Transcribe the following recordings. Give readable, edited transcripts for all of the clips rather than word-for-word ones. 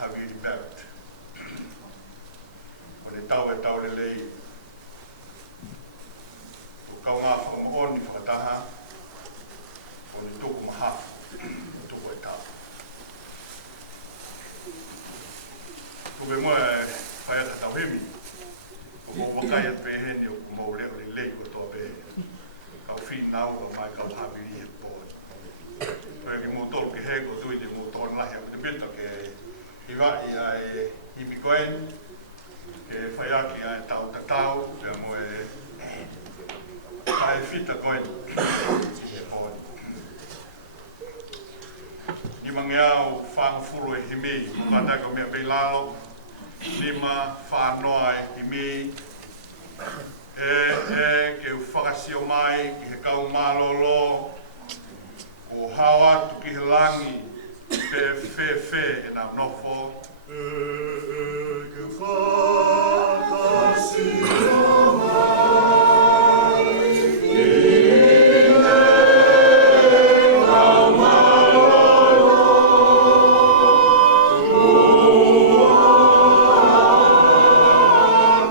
Havili Barrett. O le tau le lei. O kaunga whakamooni whakataha. O le tuku mahafu. O tuku e tau. Tuku e moe whaiata tau hemi. O mo wakai at peheni o kumau leo le lei ko toa pe. Kau whinau o mai kau Havili e pōi. Pēki mō tolu ke heko tui te mō tolu lahi o te bita ke hiwai ai himi koen, ke whaiaki ai tau tatau, pēr mo kai whita koen e pōi. Ni mangi au whangfuru e himi, mōkatako mea peilalo, lima whanoa e himi, ke whakasio mai, ki he kau malolo, o hawa tu ki he langi, fe e nā nofo. Ke whakasio mai, ki he kau malolo, o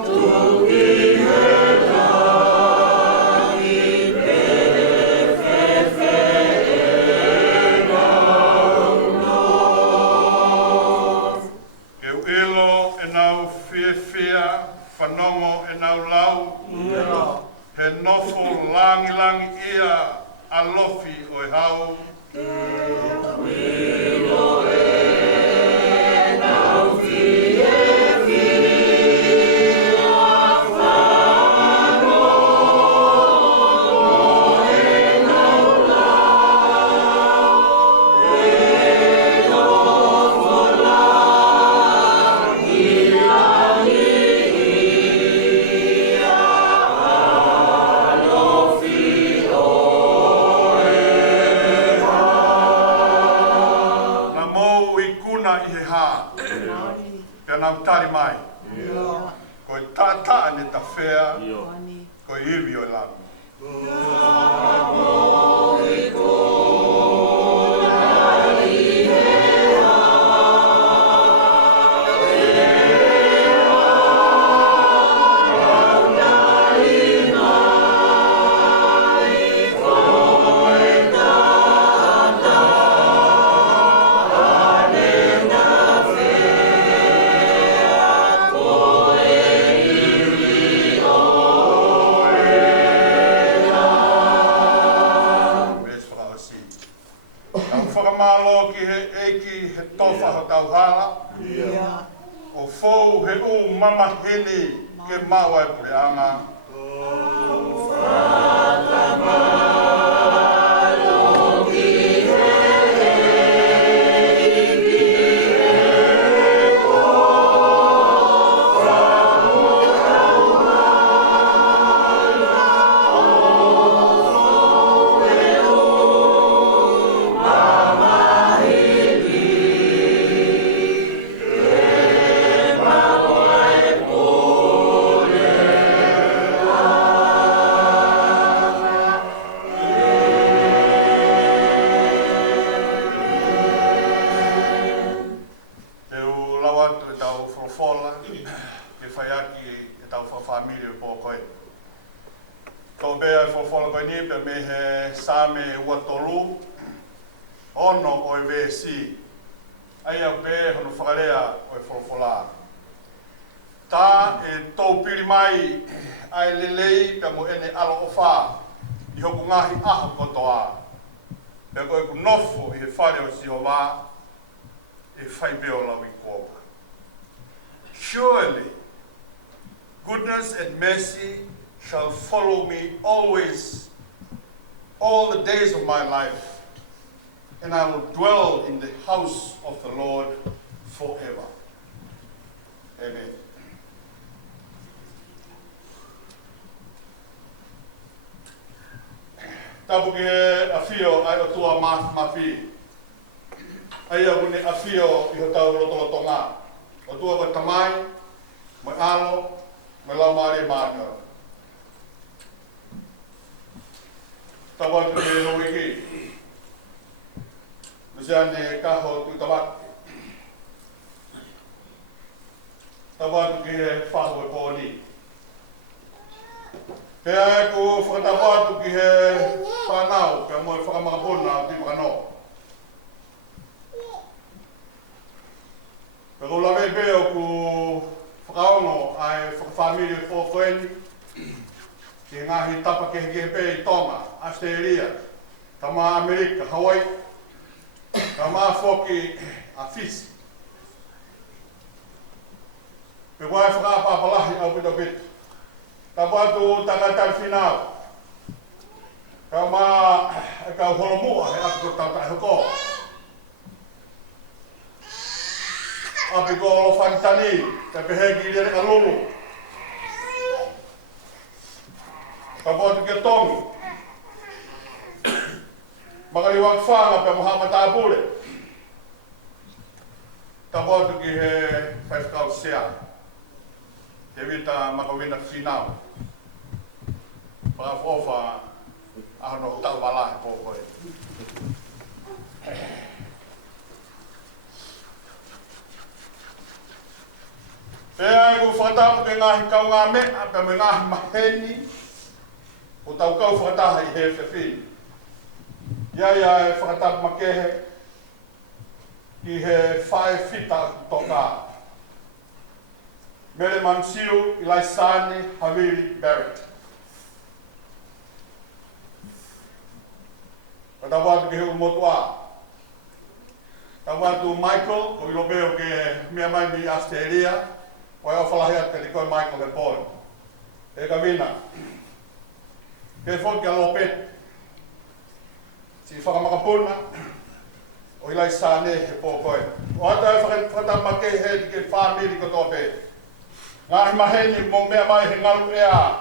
tu ki he langi, whanongo e nau lau, he nofo langi ia alofi o e hau. Wilo e nau fie whanongo e nau lau, e nofo nau tari mai. Koe tātaa ne ta whea, koe iwi o lami. Whakamalo ki he eiki he tofa ho tau hala. O fou he o mama hene ke maua e pureanga. Surely, goodness and mercy shall follow me always, all the days of my life, and I will dwell in the house of the Lord forever. Amen. Tabuke afio ai o tua mafi. Ai a hune afio I ho tau lotonga. O tua wa tamai, mai alo, mai lau maare maanua. Tawa tu e no iki. Mesiane kaho tu tawat. Tawatu ki he whahu e pōni. Pea e ku whakatawatu ki he whanau, pea mo e whakamakapuna ki whanau. Pea ko lawe peo ku whakaongo ai whakawhamiri e whokoeni. Ki ngahi tapa ke he pe i Tonga, Australia, tama Amerika, Hawaii, tama whoki a Fiji. Pe wai whakapapalahi au pita pita. Tapatu tangata whinau. Kama e kau holomua he atu ko tautai hoko. Api ko olo whangitani, te pehegi i reka lulu. Tapatu ke tongi. Makari wak whanga pe Muhammad Abule. Tapatu ki he whaifkau sea. Te wita makawina whinau. Whakafofa ahono tau walahe pōkoe. Pea e ku whakatapu ke ngahi kau ngā mea, pe me ngahi maheni, o tau kau whakataha i he whiwhi. Ia e whakatapu makehe, ki he whae whita toka. Mere Mansiu, Ilaisani, Havili, Barrett. Tawatu ke heu motua. Tawatu Michael, ko ilobeo ke mea mai mi Australia, wai o whalahea ke ni koe Michael e pōi. E ka wina. Ke whonki a lopet. Si whakamakapuna, o Ilaisani he pō koe. O ata e whakatamake he di ke whamiri ko tōpe. Ngahi maheni mō mea mai he ngalu ea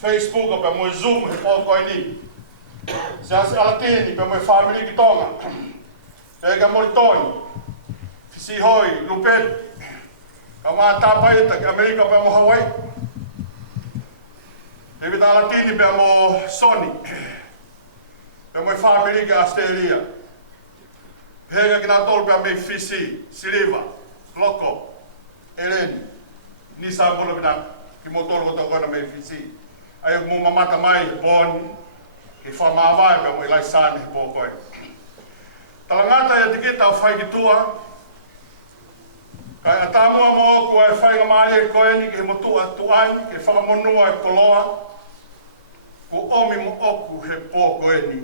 Facebook o pe mo Zoom he pō koe ni. Se ase alatini pe mo e whamiri ki Tonga. E ka mori toni. Fisi hoi, lupet. Ka maa tāpaita ki Amerika pe mo Hawaii. E vita alatini pe mo Sony. Pe mo e whamiri ki Australia. Hega ki nā tolu pe me Fisi, Siliva, Loko, Eleni. Nisa bola bina ki mo tolu ko koe na me Fisi. Ai mo mamata mai Boni. Ki whamawai pe mo Ilaisani po koe. Talangata e tikita o whai ki tua. Kai atamua mo kua e whai ngamai e koe ni ki he motua tuai, ki whakamonua e koloa. Ku omi mo oku he po koe ni.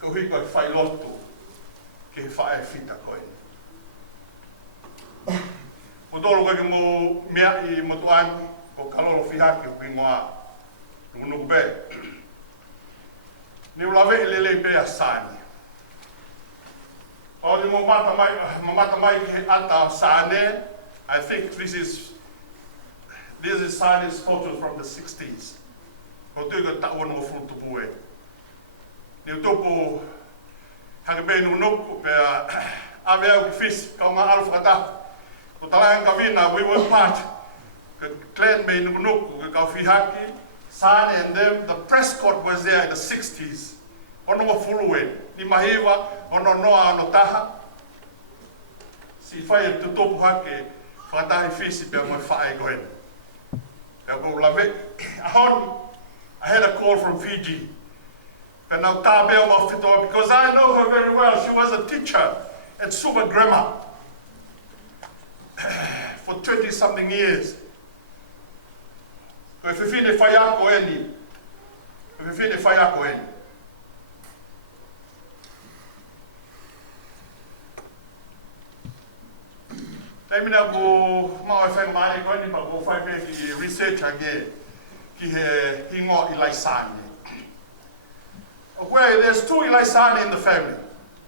Ku hiko e whai lotu ki he whae whita koe ni. Mo tolu koe ki mo mea i motuai ko kalolo whihaki ki ngoa. Nuku be. Ni ulawe lele pe asani. O ni mo mata mai ki ata sane. I think this is Sane's photo from the 60s. Ko tu ka ta ono fruto bue. Ni topo hangabe no no pe ave au fis ka ma alfa kata. Ko tala nga vina we were part. Ka clan me no no ka fihaki. Sane and them, the Prescott was there in the 60s. Ono wa fulue, ni mahiwa, ono noa ano taha. Si whai e tutopu hake, whatahi fisi pe mo whae goen. Pea ko lawe, ahoni, I had a call from Fiji. Pea nau tābeo mo whitoa, because I know her very well. She was a teacher at Suva Grammar for 20-something years. Ko e whiwhine whai ako eni. Ko e whiwhine whai ako eni. Tei mina ko mau e whai maare ko eni pa ko whai pe ki research age ki he hingo Ilaisani. Okay, there's two Ilaisani in the family.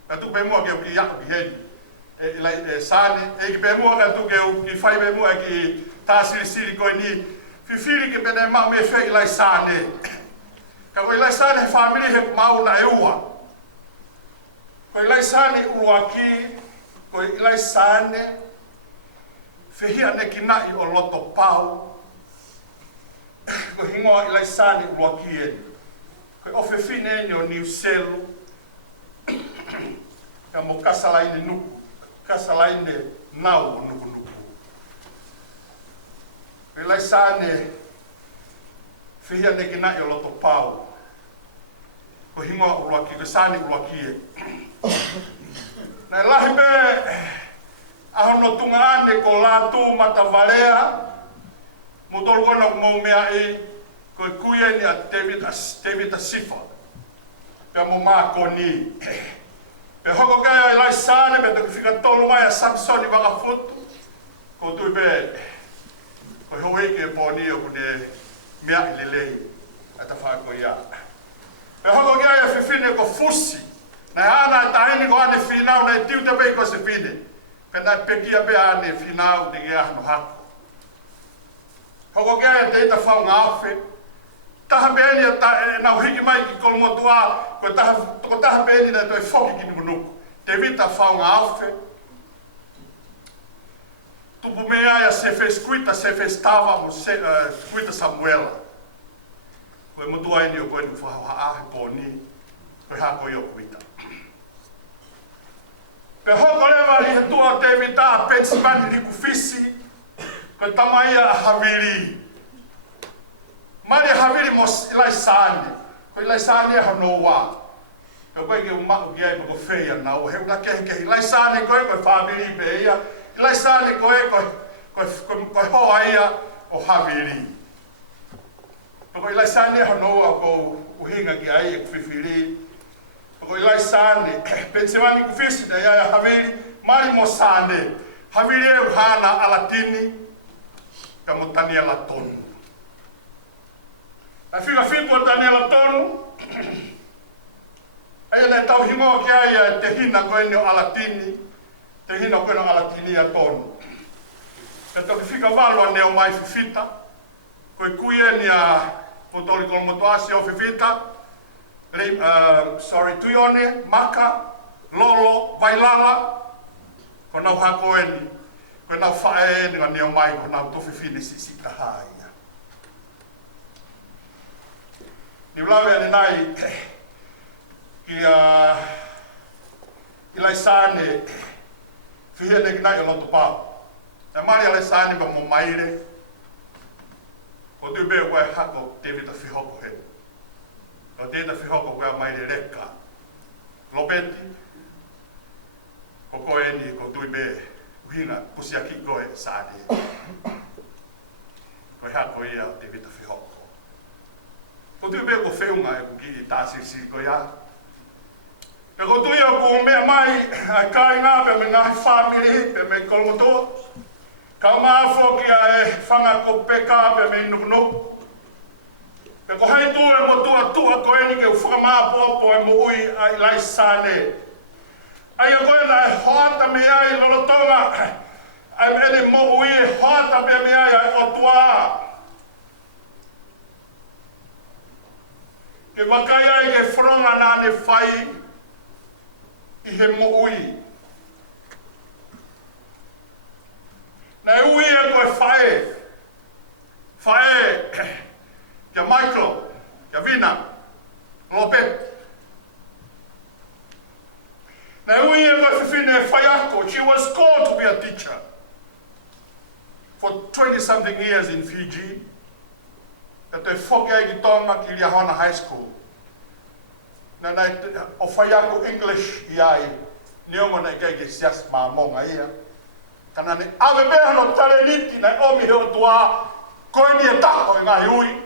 Na tu pe mua ke ki yako ki heni. Ilaisani, e ki pe mua ka tu ke ki whai pe mua ki tā siri ko eni. Whiwhiri ke pene mau me whai Ilaisani. Ka ko Ilaisani he whamiri he mau na e ua. Ko Ilaisani ua ki, ko Ilaisani whihia ne ki nai o loto pau. Ko hingoa Ilaisani ua ki e. Ko o whiwhine ni o New Selu. Ka mo kasalaine nuku, kasalaine nau o nuku nuku. Pe lai sane fihia ne kina i o loto pau. Ko hingoa uruaki, ko sane uruaki e. Nai lahi me ahono tunga ane ko lātu matawalea. Mutolu kona kumau mea e ko i kuia ni a David Asifa. Pea mo maa koni. Pe hoko kaya i lai sane pe toki whika tolu mai a Samson i waka fotu. Ko tui pe ko i hoeke e pōni o kune mea i lelei a ta whako ia. Pe hoko kaya i whiwhine ko fusi. Nai hana tahini ko ane whinau nai tiu te pei ko se whine. Pe nai pekia pe ane whinau te gea no hako. Hoko kaya te ita whau ngā awhi. Taha beeni a nau hiki mai ki kolomotua, ko taha beeni na toi whoki ki nukunuku. Te vita whau ngā awhi. Tupu mea ia sefe stava mo skuita Samuela. Koe motua eni o koe ni whahau haahe pōni. Koe hako i o kuita. Pe hoko lewa i he tua te vita a Pensimani ni kufisi. Koe tamaia a Haviri. Mari Haviri mo ilai sane. Koe ilai sane e hano wā. Koe koe ke umaku ki ai pako whea nau. Heu na kehi ilai sane koe Haviri pe ia. Ilai sane koe hoa ia o Haviri. Koe ilai sane e hano wā ko uhinga ki ai e kuwhiwhiri. Koe ilai sane. Pensimani kufisi na ia Haviri. Mari mo sane. Haviri e uhana alatini. Ka mo tania la tonu. A whiga whitua tania la tonu. Aia nei tau hingoa ki aia te hina koe ni o alatini. Te hina koe no alatini a tonu. Ka toki whiga walua neo mai whiwhita. Koe kuia ni a potoli kolomotuasi o whiwhita. Tuione, Maka, Lolo, Vailala. Ko nau hako eni. Koe nau whae ni ngā neo mai ko nau tofi whine sisi kaha ia. Ni ulawe ane nai ki lai sane whihia neki nai o loto pāu. E mari a lai sane pa mo maire. Ko tui bea koe hako David a whihoko he. Ko David a whihoko koe a maire reka. Lopeti. Ko koe ni ko tui bea uhinga pusiaki koe sāne. Koe hako ia o David a whihoko. Ko tui bea ko whiunga e kuki i tāsisi koe ia. E ko tui a ko mea mai a kai ngā pe me ngā whamiri pe me kolomotoa. Ka maa whoki a e whanga ko peka pe me nukunuku. Pe ko hei tū e mo tua koe ni ke whakamāpopo e mo ui a i lai sāne. Ai a koe na e hoata me ai lolotonga. Ai ene mo ui e hoata me ai o tua. Ke wakai ai ke whronga nāne whai i he mo ui. Nei ui e koe whae. Whae kia Michael, kia Vina, Lopet. Nei ui e koe whiwhine whai ako. She was called to be a teacher for 20-something years in Fiji. E te whoki ai ki tonga ki Liahona High School. Nā nei o whai ako English i ai. Ni ongo nei kei ki sias mā monga ia. Kana ne ave beha no tale niti nei omi heo tua. Koe ni e tako i ngahi ui.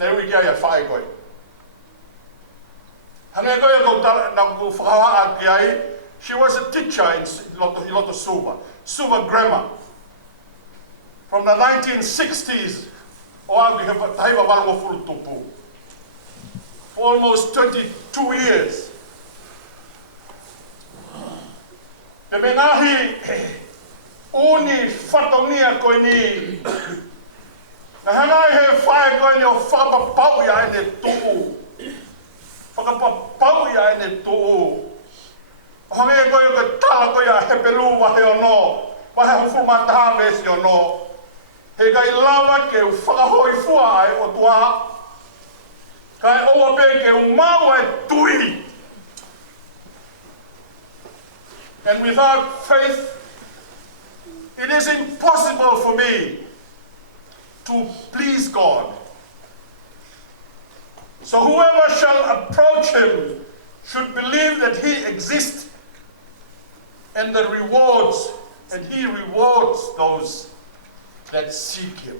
Nei ui ki ai a whai koe. Hanga e koe e kou tala na ku whakahaa ki ai. She was a teacher in Loto Suva. Suva Grammar. From the 1960s. O aku haiwa walu o furu tupu. For almost 22 years. Te me ngahi uni whatonia koe ni. Na hangai he whae koe ni o whakapapau ia ene tuu. Whakapapau ia ene tuu. Hangai koe koe tala koe a hepelu wahe o no. Wahe ho fumataha vesi o no. He kai lawa ke u whakahoi fua ai o tua. Kai oa pe ke u mau e tui. And without faith, it is impossible for me to please God. So whoever shall approach him should believe that he exists and he rewards those that seek him.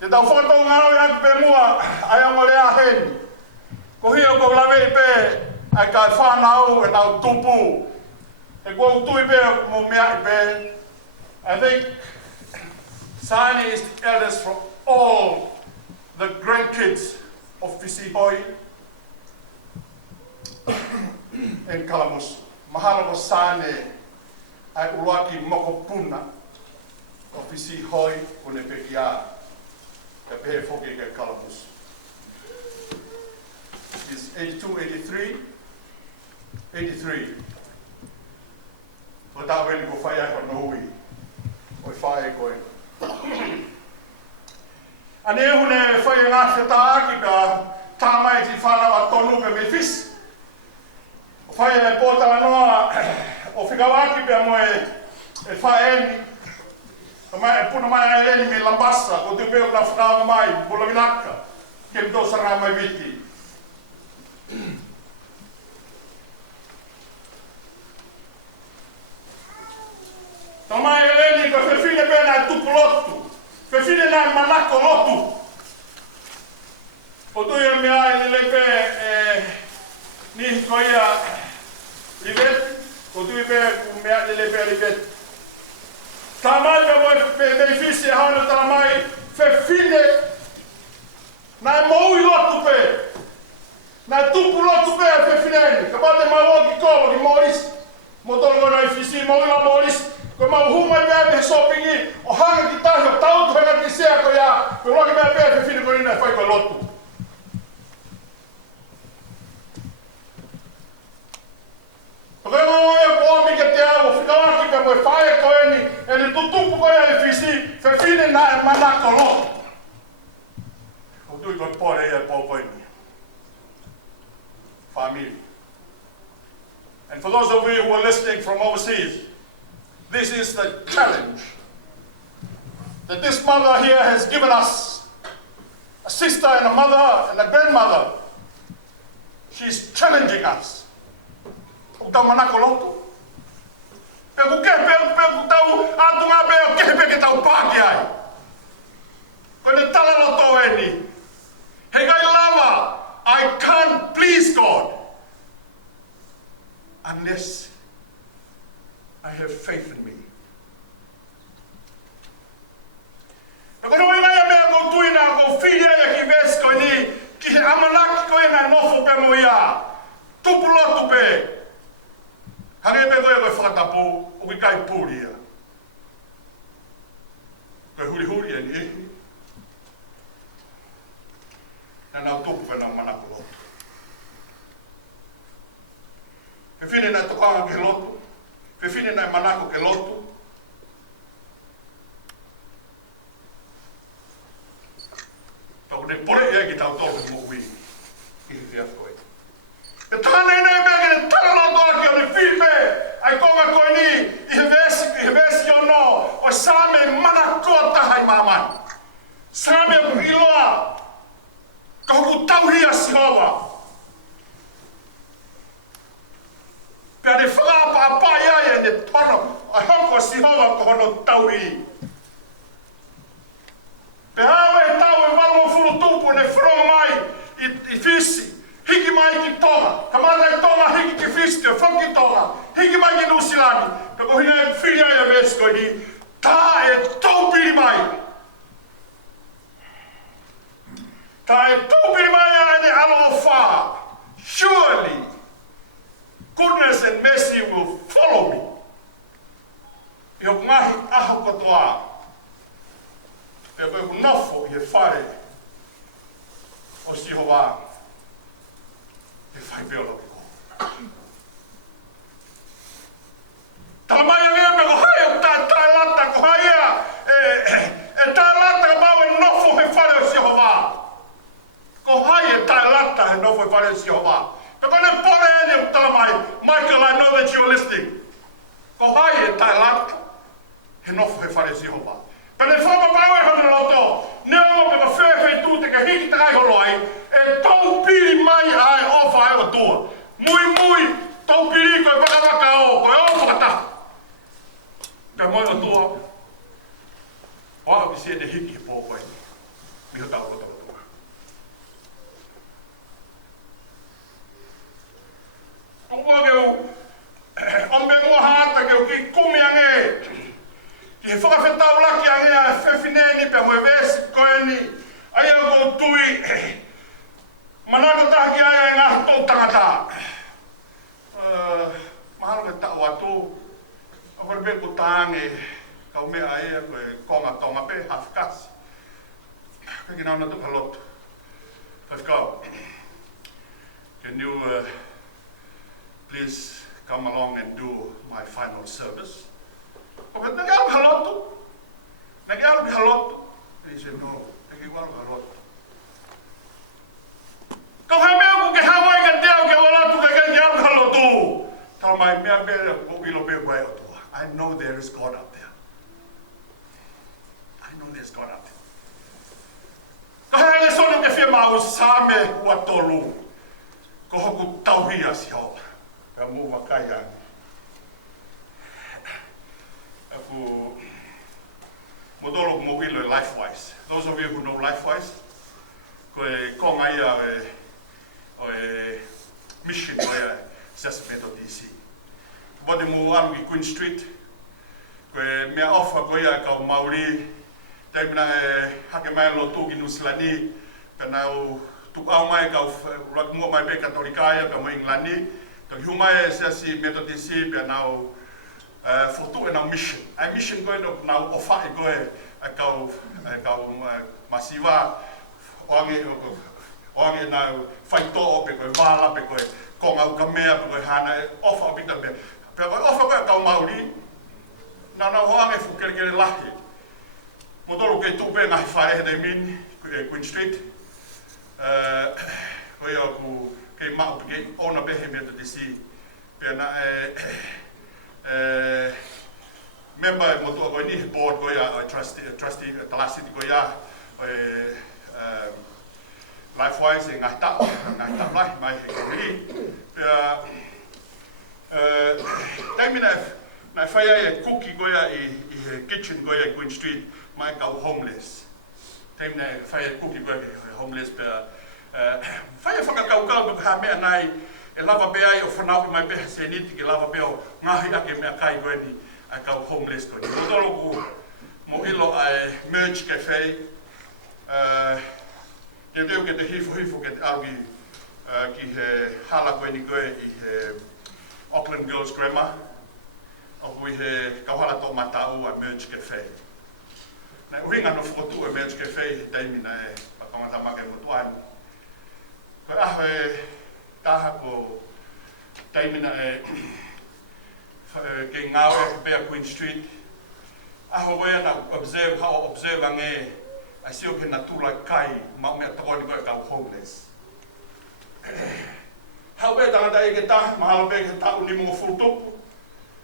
Te tau whakatau ngāo i atu pe mua, ai angole a hen. Ko hia ko lawe i pe, ai kai whanau e tau tupu. E kua utui pe mo mea i pe. I think Sani is the eldest from all the grandkids of Fisihoi and Kalamusi. Mahalo ko Sani ai uruaki mokopuna o Fisihoi o ne pekia e pehe foki ke Kalamusi. He's 82, 83. Ko tā weni ko whai ai ko nohui. Ko whai koe. Ane hune whai ngā whiata aki ka tā mai ti whanau a tonu pe me fis. O whai e pōtala noa o whikau aki pe moe e whai eni. O mai e puna mai a eni me lambasa ko te peo na whanau mai bula minaka. Ke mto saranga mai wiki. Tama eleni ko fefine pena tupu lotu. Fefine na manako lotu. O tu ia mea ele lepe ni koia libet. O tu ia mea ele lepe libet. Tama ka mo benefício hana tamai fefine na moi lotu pe. Na tupu lotu pe fefine. Kapate mawo ki kolo ki moris. Motor na fisi mo la moris. Ko mau huma mea me shoppingi o hanga ki tahi o tau tuhenga ki sea ko ia ko roki mea pēr te whini ko ina e whai ko lotu. Ko koe mau e kua mika te au o whikawaki pe moe whae ko eni e ni tutupu ko ia e whisi whe whini na e mana ko lotu. Ko tui ko pore ia e pō ko eni. Family. And for those of you who are listening from overseas, this is the challenge that this mother here has given us. A sister and a mother and a grandmother. She's challenging us. O tau manako lotu. Pe ku tau atu ngā peo kehe ke tau pāki ai. Ko ne tala loto eni. He kai lava, I can't please God unless I have faith in me. Ko no ina ia mea ko tuina ko whiria ia ki ves ko ni ki he amanaki ko ina nofo pe mo ia. Tupu lotu pe. Hare pe koe koe whakatapo o ki kai pūri ia. Koe huri ia ni ehi. Na nau tupu whenau manako lotu. He whine na tokanga ke lotu. Pe whine nai manako ke lotu. Tau ne pore ia ki tau tōku mo hui. I he whia koe. E tāne nei mea ke ne tala loto aki o ne whipe. Ai konga koe ni i he vesi o no. O sāme manako tahai mamai. Sāme iloa. Ka hoku tauhia Sihova. Pea ne whakapa a pai ai e ne tono a hoko Sihova ko hono tauhi. Pea hawe e tau e walo furu tupu ne whronga mai i fisi. Hiki mai ki tonga. Kamata i tonga hiki ki fisi te whanki tonga. Hiki mai ki Nusilani. Pea ko hina e whiri ai a vesko ni. Tā e taupiri mai. Tā e taupiri mai ai ne alo o whā. Surely goodness and mercy will follow me. I o ngahi aho katoa. E koe ku nofo i he whare o Sihova. E whai peo loki ko. Talamai a ngea me ko hai o tai lata ko hai ea. E tai lata ka mau e nofo he whare o Sihova. Ko hai e tai lata he nofo he whare o Sihova. Pe koe ne pore eni o talamai. Michael, I know that you're listening. Ko hai e tai lata he nofo he whare o Sihova. Pe Pene whapapau e hana loto, ne o me ka whewhe tū te ka hiki takai holo ai, e tau piri mai ai ofa ai o tua. Mui, tau piri koe waka o, koe o whakata. Ka moi o tua, o au ki se te hiki pō koe, miho tau o tua. O mua keu, o me mua haata keu ki kumi ange, ki he whakawhetau laki ange a whewhineni pe moe vesi koe ni, ai au kou tui, manako tahaki ai ai ngā tō tangata. Mahalo ke tau atu, a kore pe ko tānge, kau mea ai koe konga tonga pe, hawhikasi. Peki nau na tuka lotu. Whawhikau, can you please come along and do my final service? Okay, nagi alu halotu. Nagi alu halotu. And he said, no, nagi alu halotu. Kau hai mea ku ke Hawaii ka teo ke walatu ka nagi alu halotu. Tau mai mea mea ku ilo pe koe o tua. I know there is God out there. I know there is God out there. Kau hai le sonu ke whia mau same ua tolu. Ko hoku tauhia si hoa. Ka mu wakai ani. Aku modolo mo wilo LifeWise. Those of you who know LifeWise, koe konga ia o mission o Sesmeto DC. Wade mo alu ki Queen Street, koe mea ofa koe ia kau Maori, taimina hake mai lo tūki Nusilani, pena au tukau mai kau rakmua mai pe Katolikaia, pe mo Inglani, toki humai Sesi Methodisi, pena au fotu e nau mission. Ai mission koe nau ofa e koe kau masiwa oange nau whaitoa pe koe wala pe koe konga uka mea pe koe hana ofa o pita pe. Pe koe ofa koe kau Maori, nau hoange fukerekere lahi. Modoro ke tupe ngahi whae he min, Queen Street. Koe aku ke mau pe ke ona pehe mea te si. Pe na member mo to ko ni board ko ya trustee talasiti ko ya LifeWise ngai ta lai mai ni taimina na faya e cookie ko ya i kitchen ko ya Queen Street mai ka homeless taimina faya cookie ko homeless pe faya whakakau ko ha me ngai e lava pe ai o whanau mai pe se niti ki lava pe o ngahi ake mea kai koe ni a kau homeless koe ni. Modoro ku mo ilo ai Merge Cafe, ke teo ke te hifo ke te auki ki he hala koe ni koe i he Auckland Girls Grammar, o hui he kauhala tō matau a Merge Cafe. Nei uhinga no whakotu a Merge Cafe he teimi na e pakangata make mo tuani. Koe aho taha ko taimina ke ngāwe pēr Queen Street. Aho wea na observe, hao observe ange, ai sio ke na tūlai kai, mau mea takoni koe kau homeless. Hao wea tangata e ke taha, mahalo pē ke tau ni mo futupu.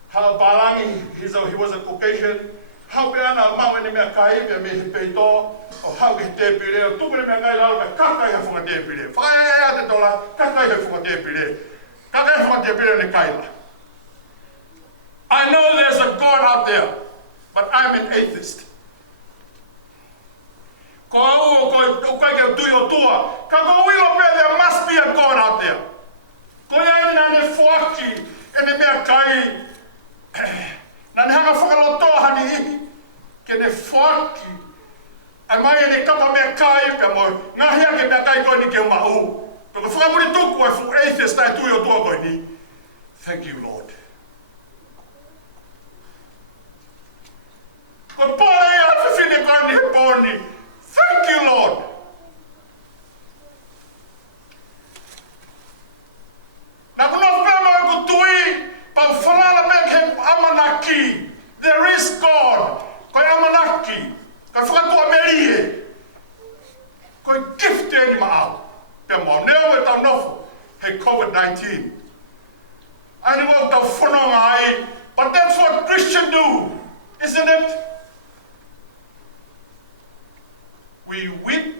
Hao Palangi, he was a Caucasian. Hao wea ana mau ene mea kai, mea me he peito, o hao ke te pire, o tupere mea kai lalo, mea kakai he whunga te pire. Whaea te tola, kakai he whunga te pire. Kakai he whunga te pire ne kaila. I know there's a God out there, but I'm an atheist. Ko au o kai ke tui o tua, ka ko wilo pe there must be a God out there. Ko ia ina ne fuaki, ene mea kai, na ne hanga whakalotoa hani ihi, ke ne fuaki, ai mai ene kapa mea kai, pe mo ngahia ke mea kai koe ni ke umau. Peko whakamuri tuku ai fu atheist ai tui o tua koe ni. Thank you, Lord. Ko pole ia whiwhine koe ni he pōni. Thank you, Lord. Nā kuna whema ko tui, pau whanala me ke amanaki. There is God. Koe amanaki. Koe whakatua merie. Koe gifte ni maau. Pea mau neo e tau nofo. He COVID-19. Aini wau tau whanonga ai. But that's what Christians do. Isn't it? We weep,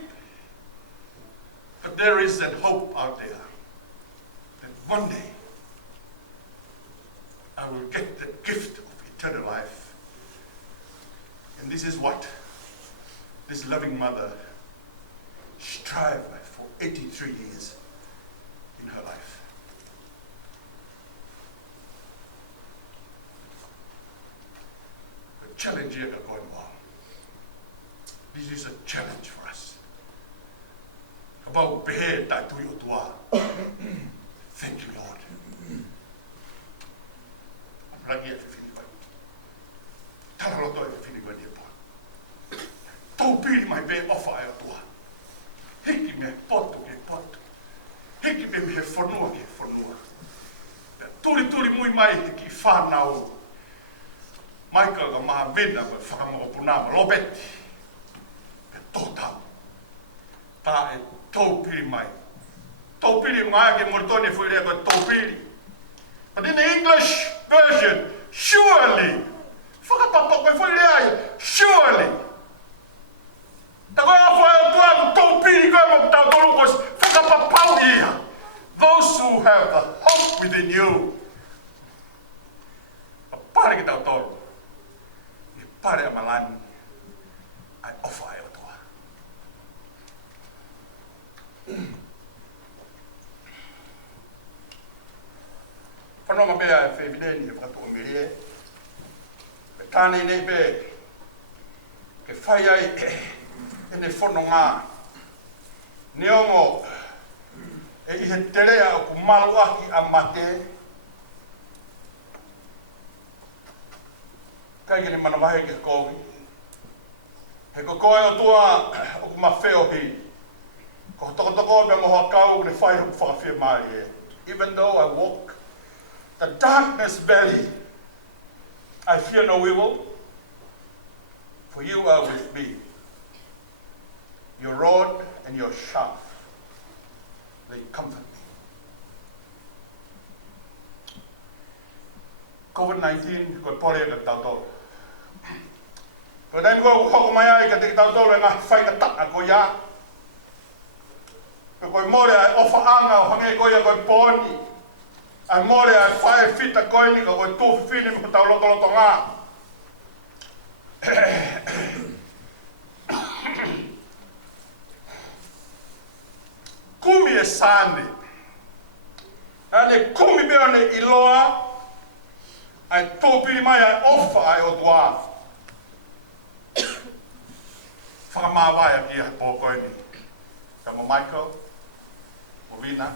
but there is that hope out there that one day I will get the gift of eternal life. And this is what this loving mother strived for 83 years in her life. The challenge here going on. This is a challenge for us. About behe tatui o tua. Thank you, Lord. Lagi e whiwhiri. Tala roto e whiwhiri wani e poa. Tau piri mai be ofa e o tua. Hiki me poto ke poto. Hiki me he whanua ke whanua. Turi mui mai hiki whanau. Michael ka maha mena me whakamokopuna ma lobeti. Pe tōtau. Tā e tau piri mai. Tau piri mai ke moritone whuirea koe tau piri. But in the English version, surely. Whakapapa koe whuirea surely. Ta koe awha e o tua ko tau piri koe mo tau tolu koe whakapapau ia. Those who have the hope within you. A pare ki tau tolu. I pare a malani. Ai awha e o tua. Whanonga mea e whewideni e whakatoa mirie. Me tāne nei be. Ke whai ai e ne whanonga. Neongo e i he terea o ku maluaki a mate. Kai kene manawahe ke kogi. He ko koe o tua o ku mawheo hi. Ko toko me moha kau ne whai hoku whakawhia mai e. Even though I walk the darkness valley, I fear no evil, for you are with me. Your rod and your staff, they comfort me. COVID-19, koe pole ka tautolo. Koe taimi koe hoko mai ai ka te tautolo e ngā whai ka taka koe ia. Koe more ai ofa anga o hange koe ia koe pōni. Ai more ai whae whita koe ni ka koe tōwhi whini mo tau loto ngā. Kumi e sāne. Ane kumi bea ne iloa. Ai tōpiri mai ai ofa ai o tua. Whakamāwai a kia pō koe ni. Ka mo Michael. Mo Vina.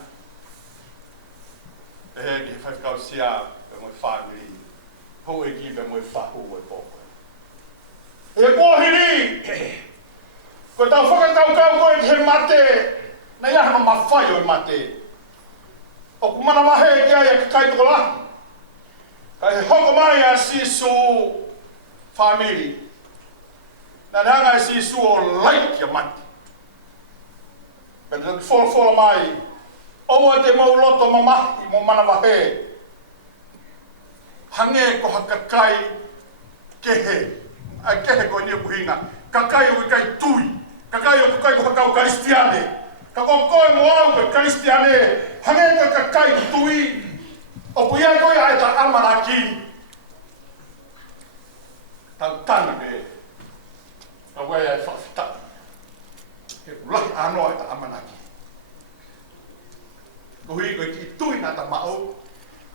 E he ki whaikau sia pe moi whāngiri. Hou e ki pe moi whahu e pō koe. E pōhiri! Ko tau whakatau kau koe ki he mate. Na ia hama mawhai o mate. O ku mana wahe e kia ia ki kaitoko lahi. Ka he hoko mai a sisu whamiri. Na neanga e sisu o laiki a mati. Pena te whola mai. Oua te mau loto mamahi mo mana wahe. Hange ko hakakai kehe. Ai kehe ko nia kuhinga. Kakai o kai tui. Kakai o kai ko hakau karistiane. Ka koe mo au koe karistiane. Hange ko kakai tui. O puia koe ai ta amaraki. Tau tana me. Ka wai ai whawhita. He ulahi anoa ai ta amaraki. Kohi koe ki tui nā ta mao.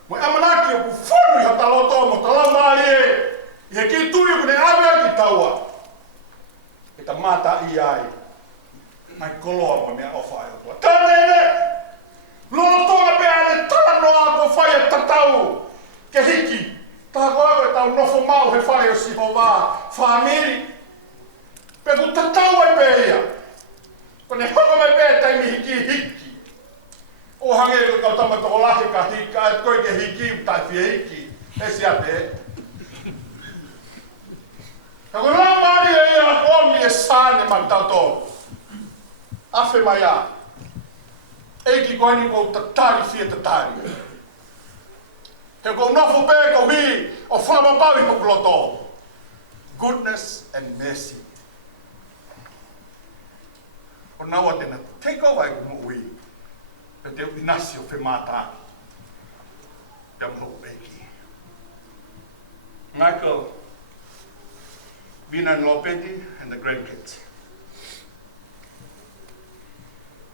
Mo amaraki o ku whonu i hata loto mo talau maari e. I he ki tui o kune awea ki taua. E ta mata i ai. Mai koloa mo mea ofa ai o tua. Tāne ene! Lono tonga pēa ne tala noa ko whai e tatau. Ke hiki. Tā koe koe tau nofo mau he whai o Sihova. Whamiri. Pe ku tatau ai pēhia. Kone hoko mai pēa taimi hiki. O hange ko tau tamatoko lahi ka hika. Koe ke hiki tai whia hiki. E si ate. Ka koe rā maari e ia komi e sāne ma tau tō. Awhi mai a. Eiki koe ni kou tatari whia tatari. He kou nofo pē kou hi o whamapawi kou kloto. Goodness and mercy. o naua tena take over e mo ui pe te inasi o whemātāki pe amho eki. Michael, Vina and Lopeti and the grandkids.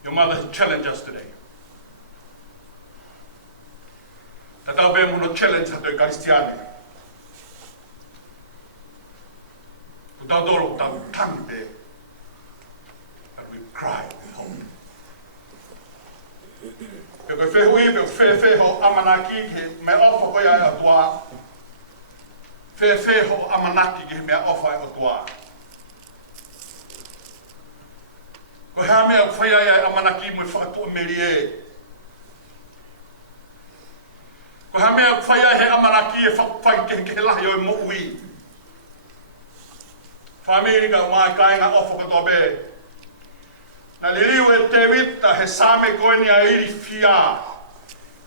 Your mother has challenged us today. Tatau be muno challenge hato e Karistiane. Kutau dolo kutau tangi be. But we cry with hope. Pe koe whehui pe whewho amanaki ke me ofa koe ai atua. Whewho amanaki ke me ofa ai atua. Ko hea mea whai ai amanaki mo whaatua meri e. Ko hea mea whai ai he amanaki e whai ke lahi o e mo ui. Whamerika mai kainga ofa katoa be. Na liriu e te wita he same koe ni a iri fia.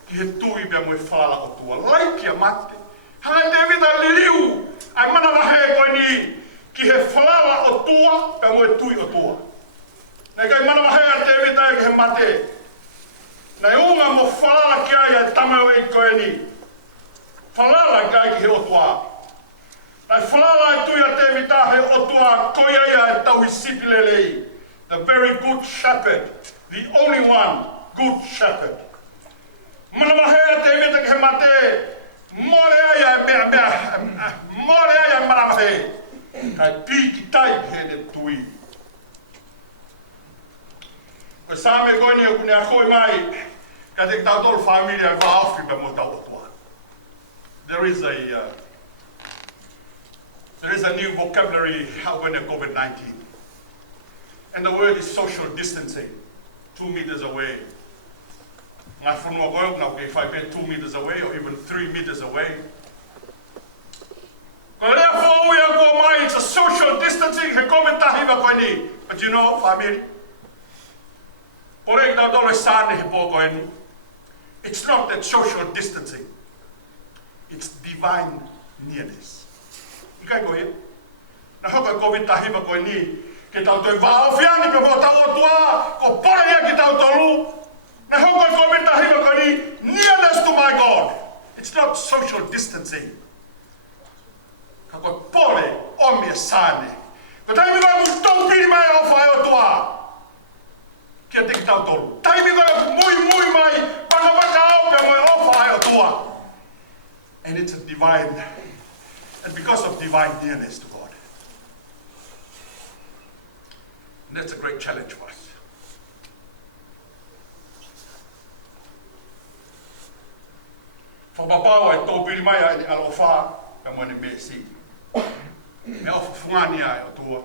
Ki he tui bea mo e whala o tua. Laiki a mate. Hanga te wita liriu. Ai mana rahe koe ni. Ki he whala o tua bea mo e tui o tua. Nei kai mana mahea te wita e ke he mate. Nei unga mo whalala ki ai e tamau e koe ni. Whalala ki ai ki he o tua. Nei whalala e tui a te wita he o tua koe ai e tau I sipilelei. The very good shepherd. The only one good shepherd. Mana mahea te wita ke he mate. More ai e mea. More ai e mana mahea. Kai piki tai he ne tui. Ko same koe ni o kune a koe mai, ka te tau tolu familia ko awhi pe mo tau atua. There is a new vocabulary when COVID-19. And the word is social distancing. 2 meters away. Ngā whanua koe now if I bet 2 meters away or even 3 meters away. Ko rea whauia ko mai, it's a social distancing, he komentahi wa koe ni. But you know, family, it's not that social distancing, it's divine nearness. Ikai koe, na hoka COVID tahiwa koe ni, ke tau toi wao whiani pe mo tau o tua, ko pore ia ki tau tolu, na hoka COVID tahiwa koe ni, nearness to my God. It's not social distancing. Ka koe pore o mea sane. Ko taimi koe ku tau piri mai o whae o tua. Kia te ki tau tolu. Taimi koe mui mai, waka au pe moe ofa ai o tua. And it's a divine, and because of divine nearness to God. And that's a great challenge for us. Whapapau ai tō piri mai ai ni alo wha, pe moe ne me si. Me ofa fungani ai o tua.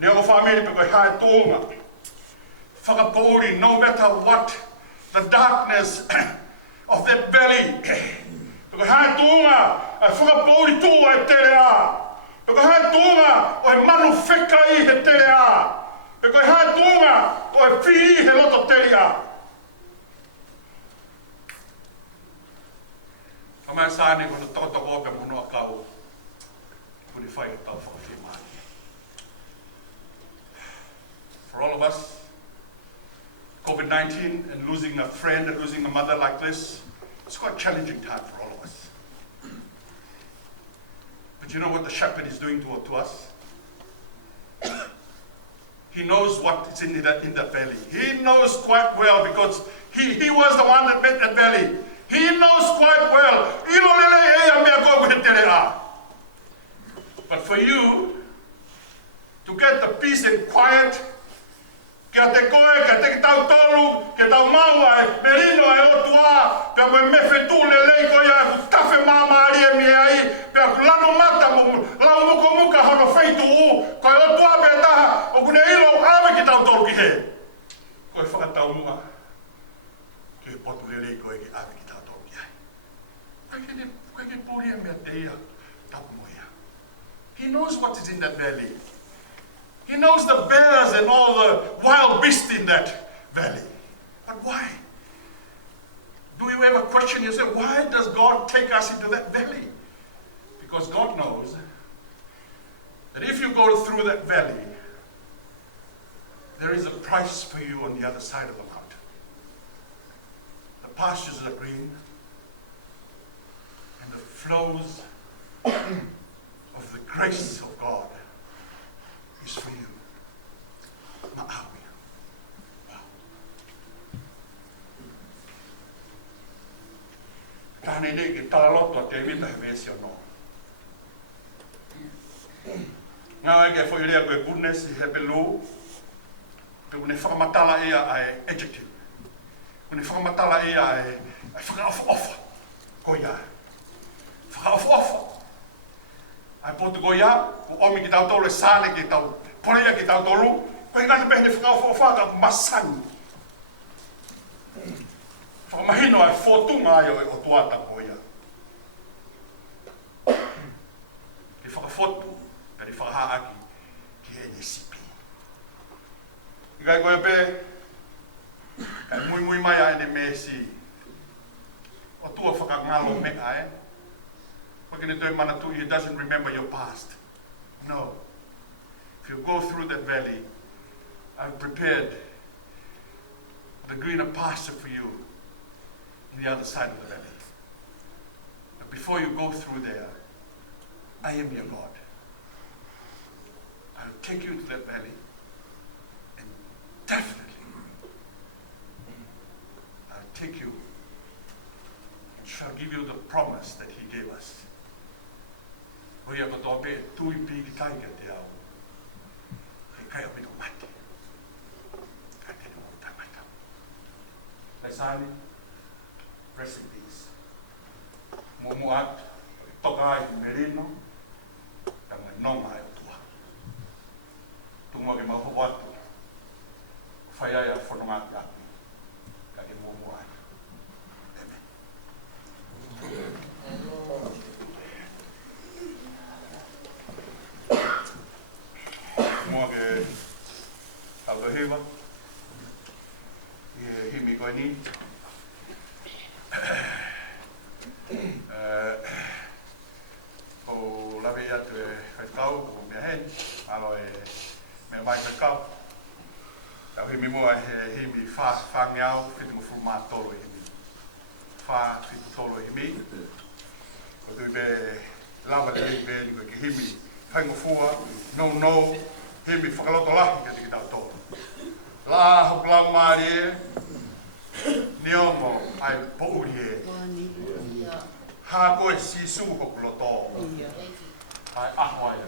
Ne o wha meri pe koe hae tōnga. Whakapauri, no matter what the darkness of that belly. Peko hae tōnga, whakapauri tōa e tere a. Peko hae tōnga, o he manu wheka I he tere a. Peko hae tōnga, o he whii he loto tere a. Kamai sāne kona tokotoko ope mono a kau. Kuni whai o tau whakawhi. For all of us, COVID-19 and losing a friend and losing a mother like this, it's quite a challenging time for all of us. But you know what the shepherd is doing to us? He knows what is in that belly. He knows quite well because he was the one that made that belly. He knows quite well. But for you to get the peace and quiet, kia te koe, kia te tau tolu, kia tau maua e merino e o tua, pia koe mewhe tū le lei koe ia ku tawhe māmaari e mi ai, pia ku lano mata mo, lau muko muka hono wheitu u, koe o tua pia taha, o kune ilo awe ki tau tolu ki he. Koe whakatau mua, ki he potu le lei koe ki awe ki tau tolu ki ai. Koe ke pōri e mea te ia, tapu mo ia. He knows what is in that valley. He knows the bears and all the wild beasts in that valley. But why? Do you ever question yourself, why does God take us into that valley? Because God knows that if you go through that valley, There is a price for you on the other side of the mountain. The pastures are green, and the flows of the grace of God is for you. Ma'awi. Wow. Tāne nei ki tāloto te vita he vesi o no. Ngā eke fo ilea koe goodness I he pelu, pe une whakamatala ia ai adjective. Une whakamatala ia ai whakaofa-ofa. Ko ia. Whakaofa-ofa. Ai potu ko ia, o omi ki tau tolu e sāle ki tau porea ki tau tolu, koe ngana pehne whakaofa-ofa ka masani. Whakamahino ai whotunga ai o tuata ko ia. Ki whakafotu, kari whakahaaki ki he nesipi. I kai koe pe, kai mui mai ai ne mesi, o tua whakangalo mea e. Wakene toi mana tu, he doesn't remember your past. No. If you go through that valley, I've prepared the greener pasture for you on the other side of the valley. But before you go through there, I am your God. I'll take you to that valley and definitely I'll take you and shall give you the promise that he gave us. Oia ko tō pe tui pi ki taika te au. He kai o mino mate. Ka tene mo tamaita. Leisani, rest in peace. Mumu at, toka ai merino, tanga nonga ai o tua. Tunga ke maho watu. Whai ai a whanonga ki api. Ka ke mumu ai. Amen. Mua ke Aldohewa, I himi koe ni. Ko lawe atu e whaikau, ko mea hen, alo e mea mai whaikau. Tau himi mua he himi whangiau, whitunga furuma tolo himi. Whitu tolo himi. Ko tui be lawa le hei be ni koe ki himi. Whaingo fua, no, himi whakaloto lahi ka tiki tau tō. La hoklau maari e, niongo ai pouri e. Ha koe sisu hokloto. Ai aho ai.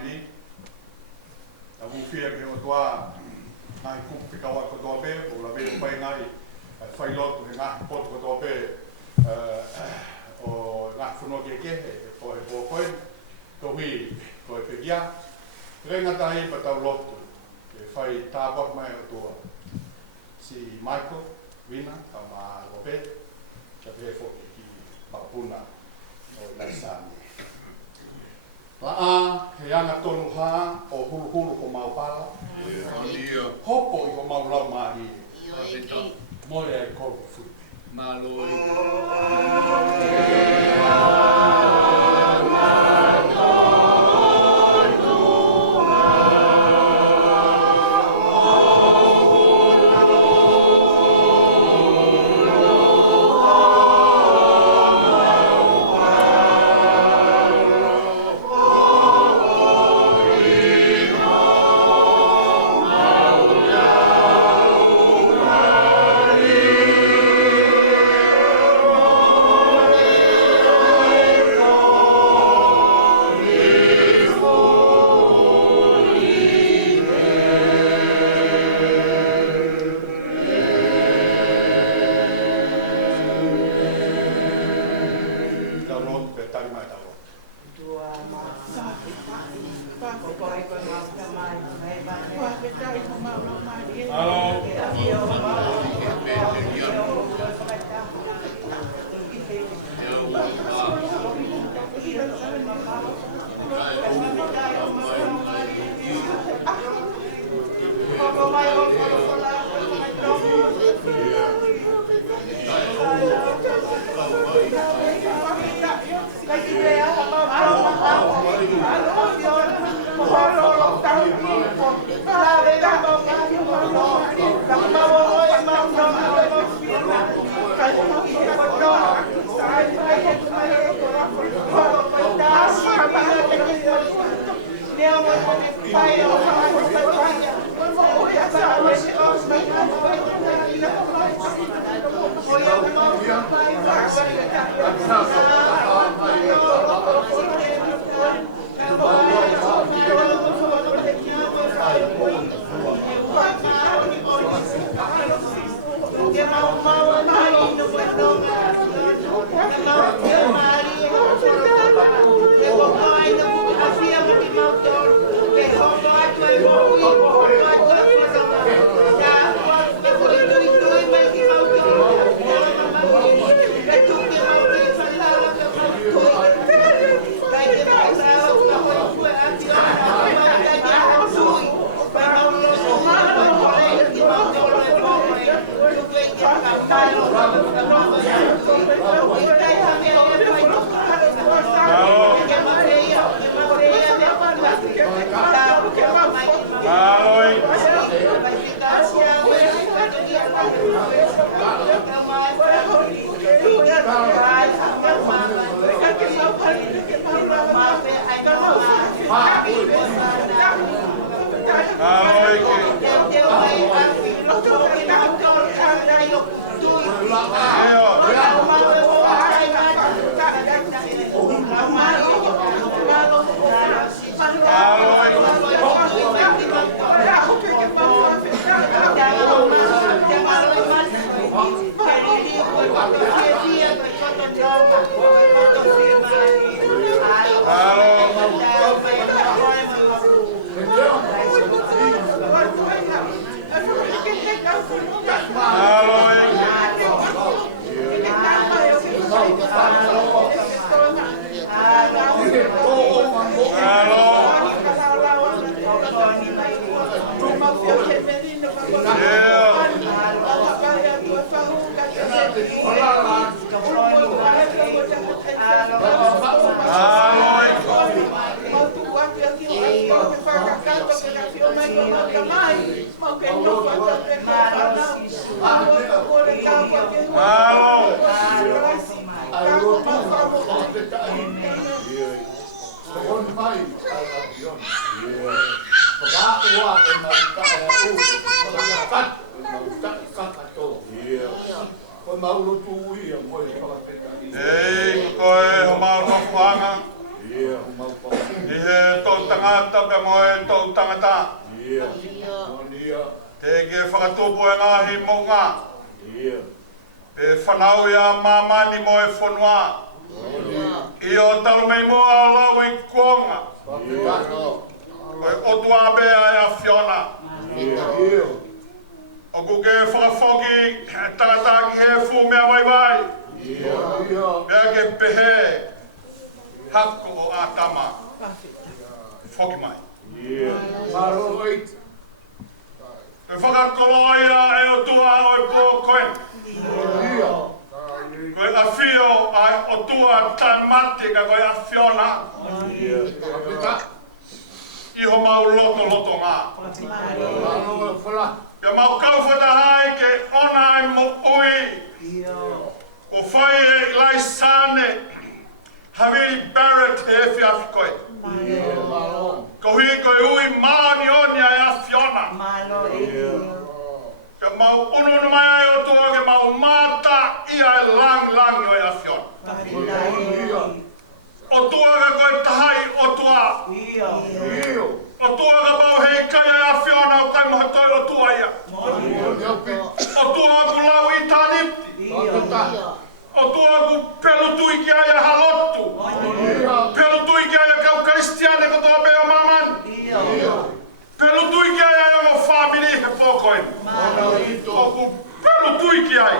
pāpiri. A wufia ke o toa ngai kupu pika wa kotoa pe, o la veo pai ngai whailotu he ngahi potu kotoa pe o ngahi whuno ke kehe, ko e pōkoe, ko hui, ko e pekia. Renga tahi pa tau lotu, ke whai tāpok mai o toa. Si Michael, Wina, ka maa lope, ka pe fōki ki Papuna o Laisani. Raa, he anga tonu haa o hulu ko maupala. Hopo i ko maulau mahi. More ai kolu fupi. Maloi. tangata pe moe tau tangata. Te ke whakatupu e ngahi mo ngā. Pe whanau ia mamani mo e whanua. I o talo mei mua o lau i kuonga. Koe otua bea e a Fiona. O kuke whakafoki tangata ki he fu mea mai vai. Mea ke pehe hako o a tama. Foki mai. Koe whakakoloa ia e o tua o e pō koen. Koe a whio a o tua tai mate ka koe a Fiona. Iho mau loto ngā. Ia mau kauwhata hai ke ona e mo ui. O whai e lai sane. Haviri Barrett e whiawhi koe. Ko hui koe ui maani onia e a Fiona. Ka mau ununu mai ai o tua ke mau mata ia e lang o e a Fiona. O tua ka koe tahai o tua. O tua ka mau hei kai e a Fiona o kai maha toi o tua ia. O tua ku lau i taniti. O tua ku pelu tui ki ai a halotu. Pelu tui ki ai a kau kristiane ko toa bea maman. Pelu tui ki ai a mo family he pokoin. O ku pelu tui ki ai.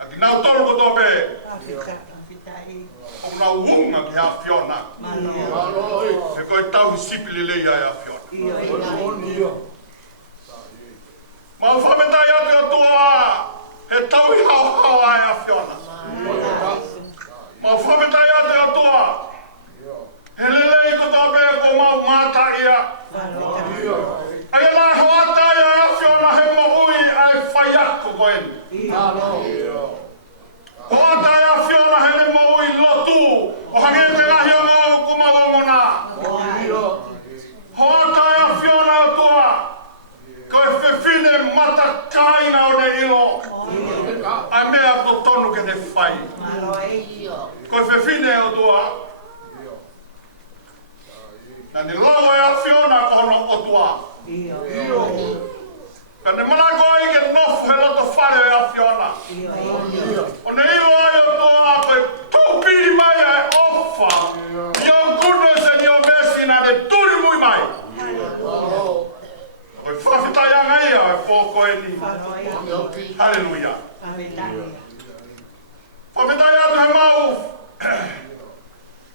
Aki nau tolu ko toa bea. O nau unga ki a Fiona. E koe tau hisipili lei ai a Fiona. Mau whametai ate o tua. He tau i hau ai a Fiona. Mau whametai ate o tua. He lelei ko tau bea ko mau mata ia. Ai ana hoata ia a Fiona he mo ui ai whai ako koen. Hoata ia a Fiona he mo ui lotu. O hange te ngahi o mau ko mau omona. Hoata ia a Fiona o tua. Koe whewhine mata kaina o ne ilo. Ai mea ko tonu ke ne whai. Koe whewhine o tua. Na ni lau e a Fiona kono o tua. Ka ne manako ai ke nofu he loto whare e a Fiona. O ne ilo ai o tua koe tūpiri mai ai ofa. Your goodness and your mercy na ne turi mui mai. Koe whawhitai anga ia e pōkoe ni. Hallelujah. Whawhitai atu he mau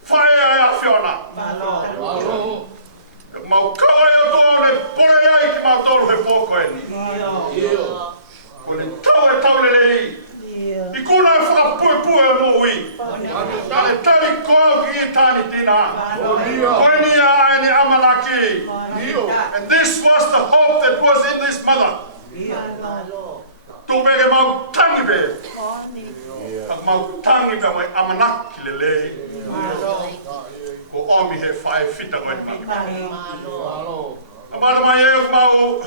whae ai a Fiona. Mau kawa i o tō ne pore ai ki mau tōru he pōkoe ni. Ko ne tau le lei. I kuna e whakapue e mo ui. Ne tari koau ki i tāni tina. Koe ni a e ni amanaki. And this was the hope that was in this mother. Tō bege mau tangi be. Ak mau tangi be mai amanaki le lei. Ko omi he whae whita koe ni maki. Amara mai e o mau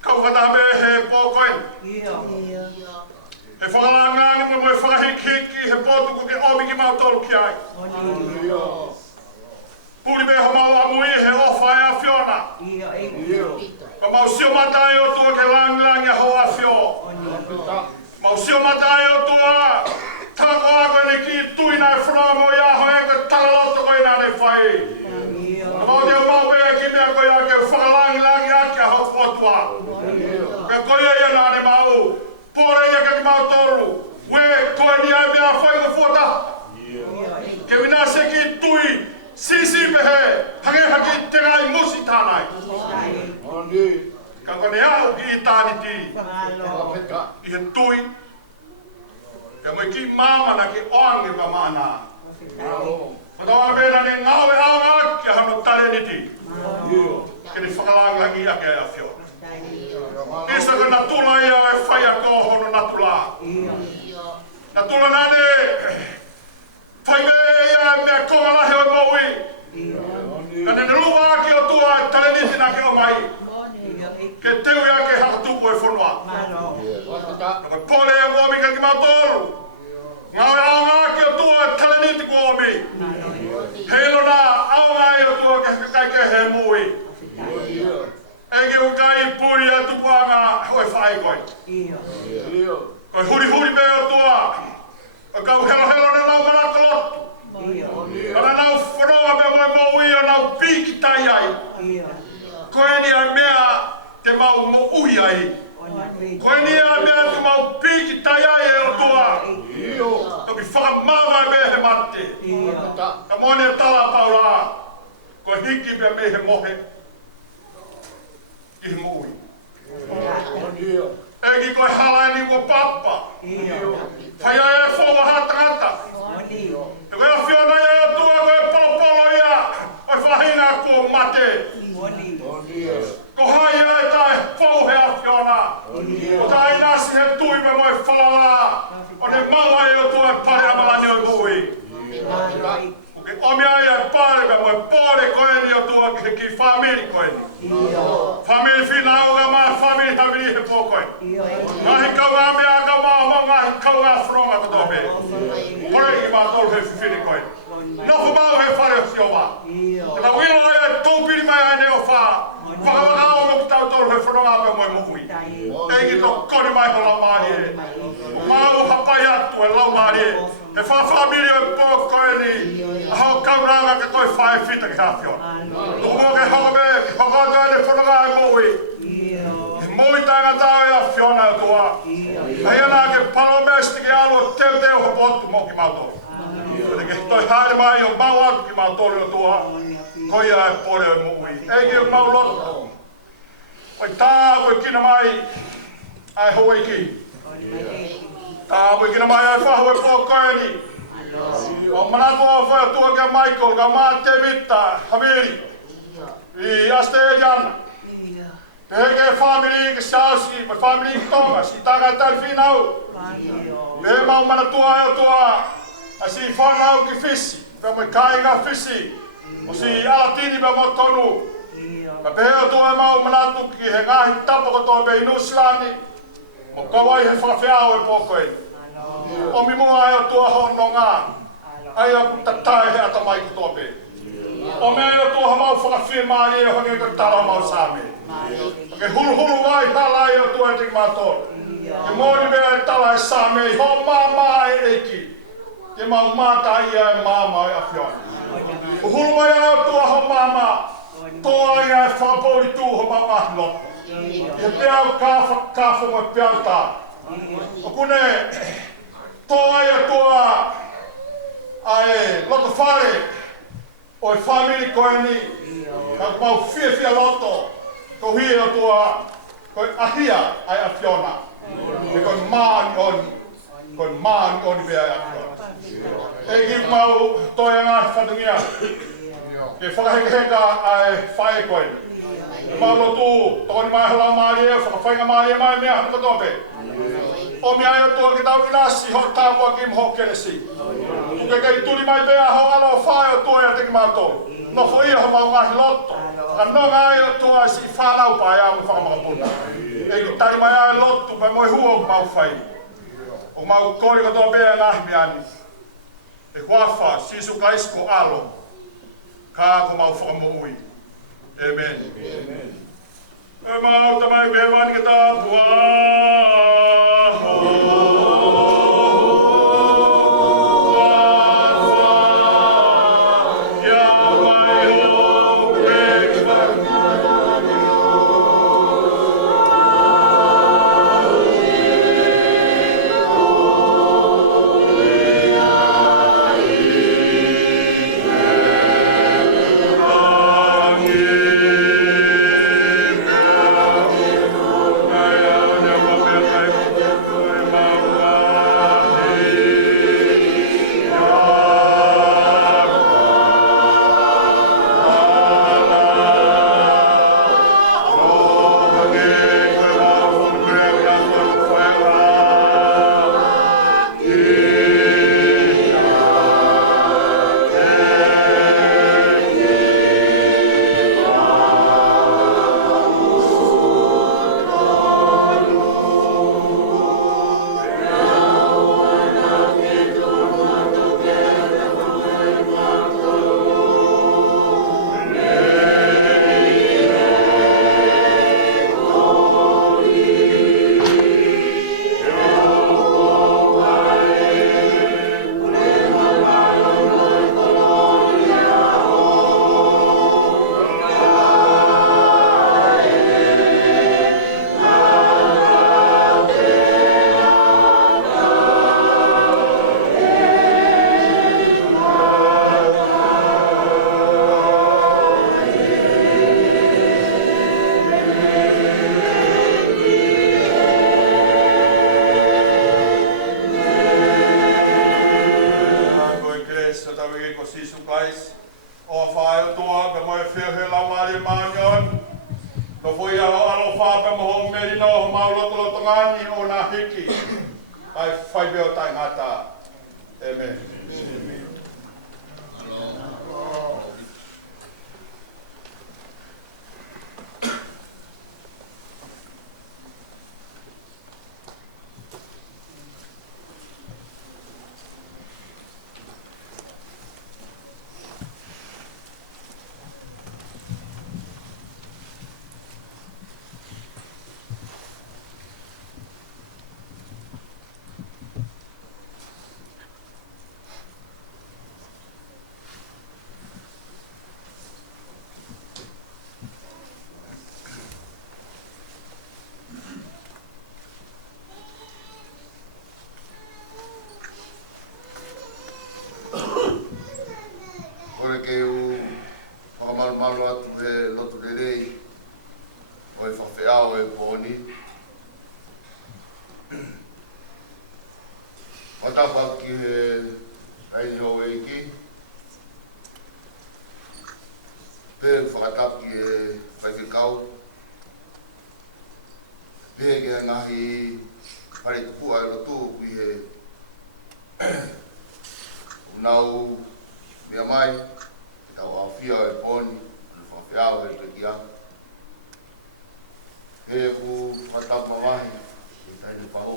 kauwhata me he pōkoe. E whakalanganga mo e whakahiki he pōtuku ke omi ki mau tolu ki ai. Puri me ho mau amui he ofa e a Fiona. Ka mau sio matai o tua ke lang e ho a Fio. Mau sio matai o tua tako a koe ne ki tuina e whanau mo ia ho e koe taraloto koe na ne whai. Ka mau te o mau bea ki mea koe a ke whakalangi ake a hoku o tua. Ka koe ia na ne mau. Pore ia ka ki mau toru. We koe ni ai mea whai ko fuata. Ke wina se ki tui. Sisi pehe, hange haki te ngai musi tānai. Ka kone au ki i tāni ti. I he tui. Ka moi ki mamana ki oange pa mana. Whatawa mena ne ngau e au aki a hano tale ni ti. Ke ni whakalangangi ake a Fio. Isa ka natula ia e whai a kohono natula. Natula nane. Whai mea mea konga lahe o maui. Ka ne ruwa ki o tua tale niti na ke o mai. Ke teu ia ke hakatupu e whanua. Ka pole e ngomi ka ki mātoru. Ngā e anga ki o tua tale niti ko omi. Heilo koe. Koe huri me o tua. O kau helo na nau maraka lotu. Kana nau whanoa me moi maui o nau piki tai ai. Koe ni a mea te mau mo ui ai. Koe ni a mea te mau piki tai ai e o tua. Toki whakamawa me he mate. Ka mone tala paula. Koe hiki me me he mohe. I he mo ui. Egi koe hala ni ua papa. Whai ai e whaua hatangata. E koe a whiona ia e tua koe polopolo ia. Koe whahina kua mate. Ko hai ai tae whau he a whiona. O tae nasi he tui me moi whalala. O ne maua e o tua e pare amalani o mui. O me ai e pare me moi pore koe ni o tua ki whamiri koe ni. Whamiri whina auga maa whamiri hawiri he pō koe. Ngahi kaunga mea kau maa mo ngahi kaunga whronga to tope. Kore i maa tolu he whiwhiri koe. Noko mau he whare o whiowa. Kata wino ai e tōpiri mai ai neo wha. Whakawaka o mo ki tau tolu he whronga pe moi mokui. Egi to kore mai ho lau maari e. O mau hapai atu e lau maari e. He whawhamiri o pō koe ni. Hau kauranga ke koe whae whita ki hawhiona. Noko mo ke hoko me, ki hoko koe ne whronga e moui. Moi tanga tau e a whiona e toa. Hei ana ke palomesti ki alo teo teo ho potu mo ki mautori. Te ke toi haere mai o mau atu ki mautori o toa. Koi a e pore o moui. Ege o mau loto. Oi tā koe kina mai ai hoa ki. Tā koe kina mai ai whahu e pō koe ni. O manako o whae tua kia Michael, ka maa te mita, Haviri. I aste e Jana. Te heke whamiri ki Sausi, mai whamiri ki Thomas, i taka tari whinau. Me mau mana tua e o tua, a si whanau ki Fisi, pe mai kāinga Fisi, o si alatini pe mo tonu. Ma pehe o tua e mau manatu ki he ngahi tapoko toa pe Inusilani, mo kawai he whakawhiao e pōkoe. O mi mua e o tua hono ngā, ai a tatai he ata mai ku toa pe. O mea e o tua mau whakawhia e honi o tala mau sāme. Ke huru vai tala e o tua e tiki mātor. Ke mōni mea e tala e sāme, ho māma e eki. Ke mau māta ia e māma e a whiona. O huru mai e o tua ho māma, toa ia e whakapori tū ho māma loto. Ke peau kāwha mo e peau tā. O kune, toa ia tua ai loto whare o e whamiri koe ni. Ka mau whia loto. Ko hia o tua, koe ahia ai a whiona. E koe maani oni. Koe maani oni bea ai a whiona. Egi mau toi ngā whatungia. Ke whakaheka ai whae koe. Mau lotu, tokoni mai halau maari e, whakawhainga maari e mai mea hana katope. O mea e o tua ki tau inasi, ho tāpua ki mho kenesi. Tuke kei tuli mai bea ho alo whae o tua e a teki mātou. No fo ia ho mau ngahi loto. Ka no ngai o tua si whanau pa e a mui whakamakapuna. E ki tari mai ai lotu pe moi hua o mau whai. O mau kori katoa bea ngahi miani. E huawha, sisu kaisko alo. Ka ko mau whakamoui. Amen. E mau tamai ke wani ke tā tawi ko si supplies o whae toa pe moe whio he lau mari maunion no foi a alo wha pe moho meri no ho mau loto ngani o na hiki ai whai beo tai ngata. Amen. Malo atu he lotu rerei o e whawhiao e pōni. O tapa ki he raini ho e ki. Pē whakataki e whaiwhikau. Pē ke ngahi pare tupu ai lotu kui he unau mea mai. Tau a whia e pōni. Whawhiao e pekia. He ku whatau mawahi, e taini whahu.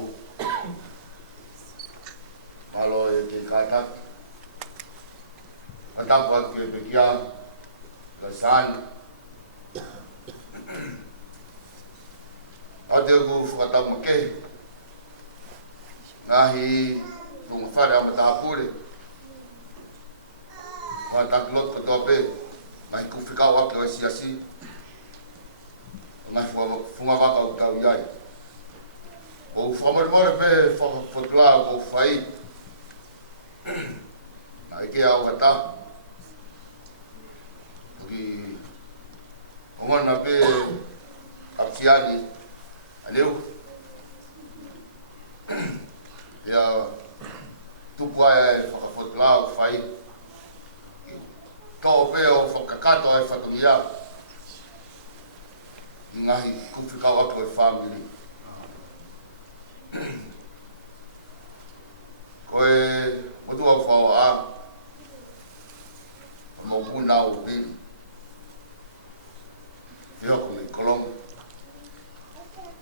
Malo e te kātaki. Whatau atu e pekia, ka sāni. Ate ku whatau makehi. Ngahi lunga whare amata apure. Whatau lot ko tope. Ngai ku whikau ake o siasi. Ngai whunga waka o tau iai. O whamare pe whakapotla o whai. Ngai ke au hata. Toki omana pe apsiani aneu. Ia tupu ai e whakapotla o whai. Tō pe o whakakato ai whatungia. I ngahi kuwhikau aku e whamiri. Koe mutu au whao a. A mau puna o pili. Whihoko me kolongo.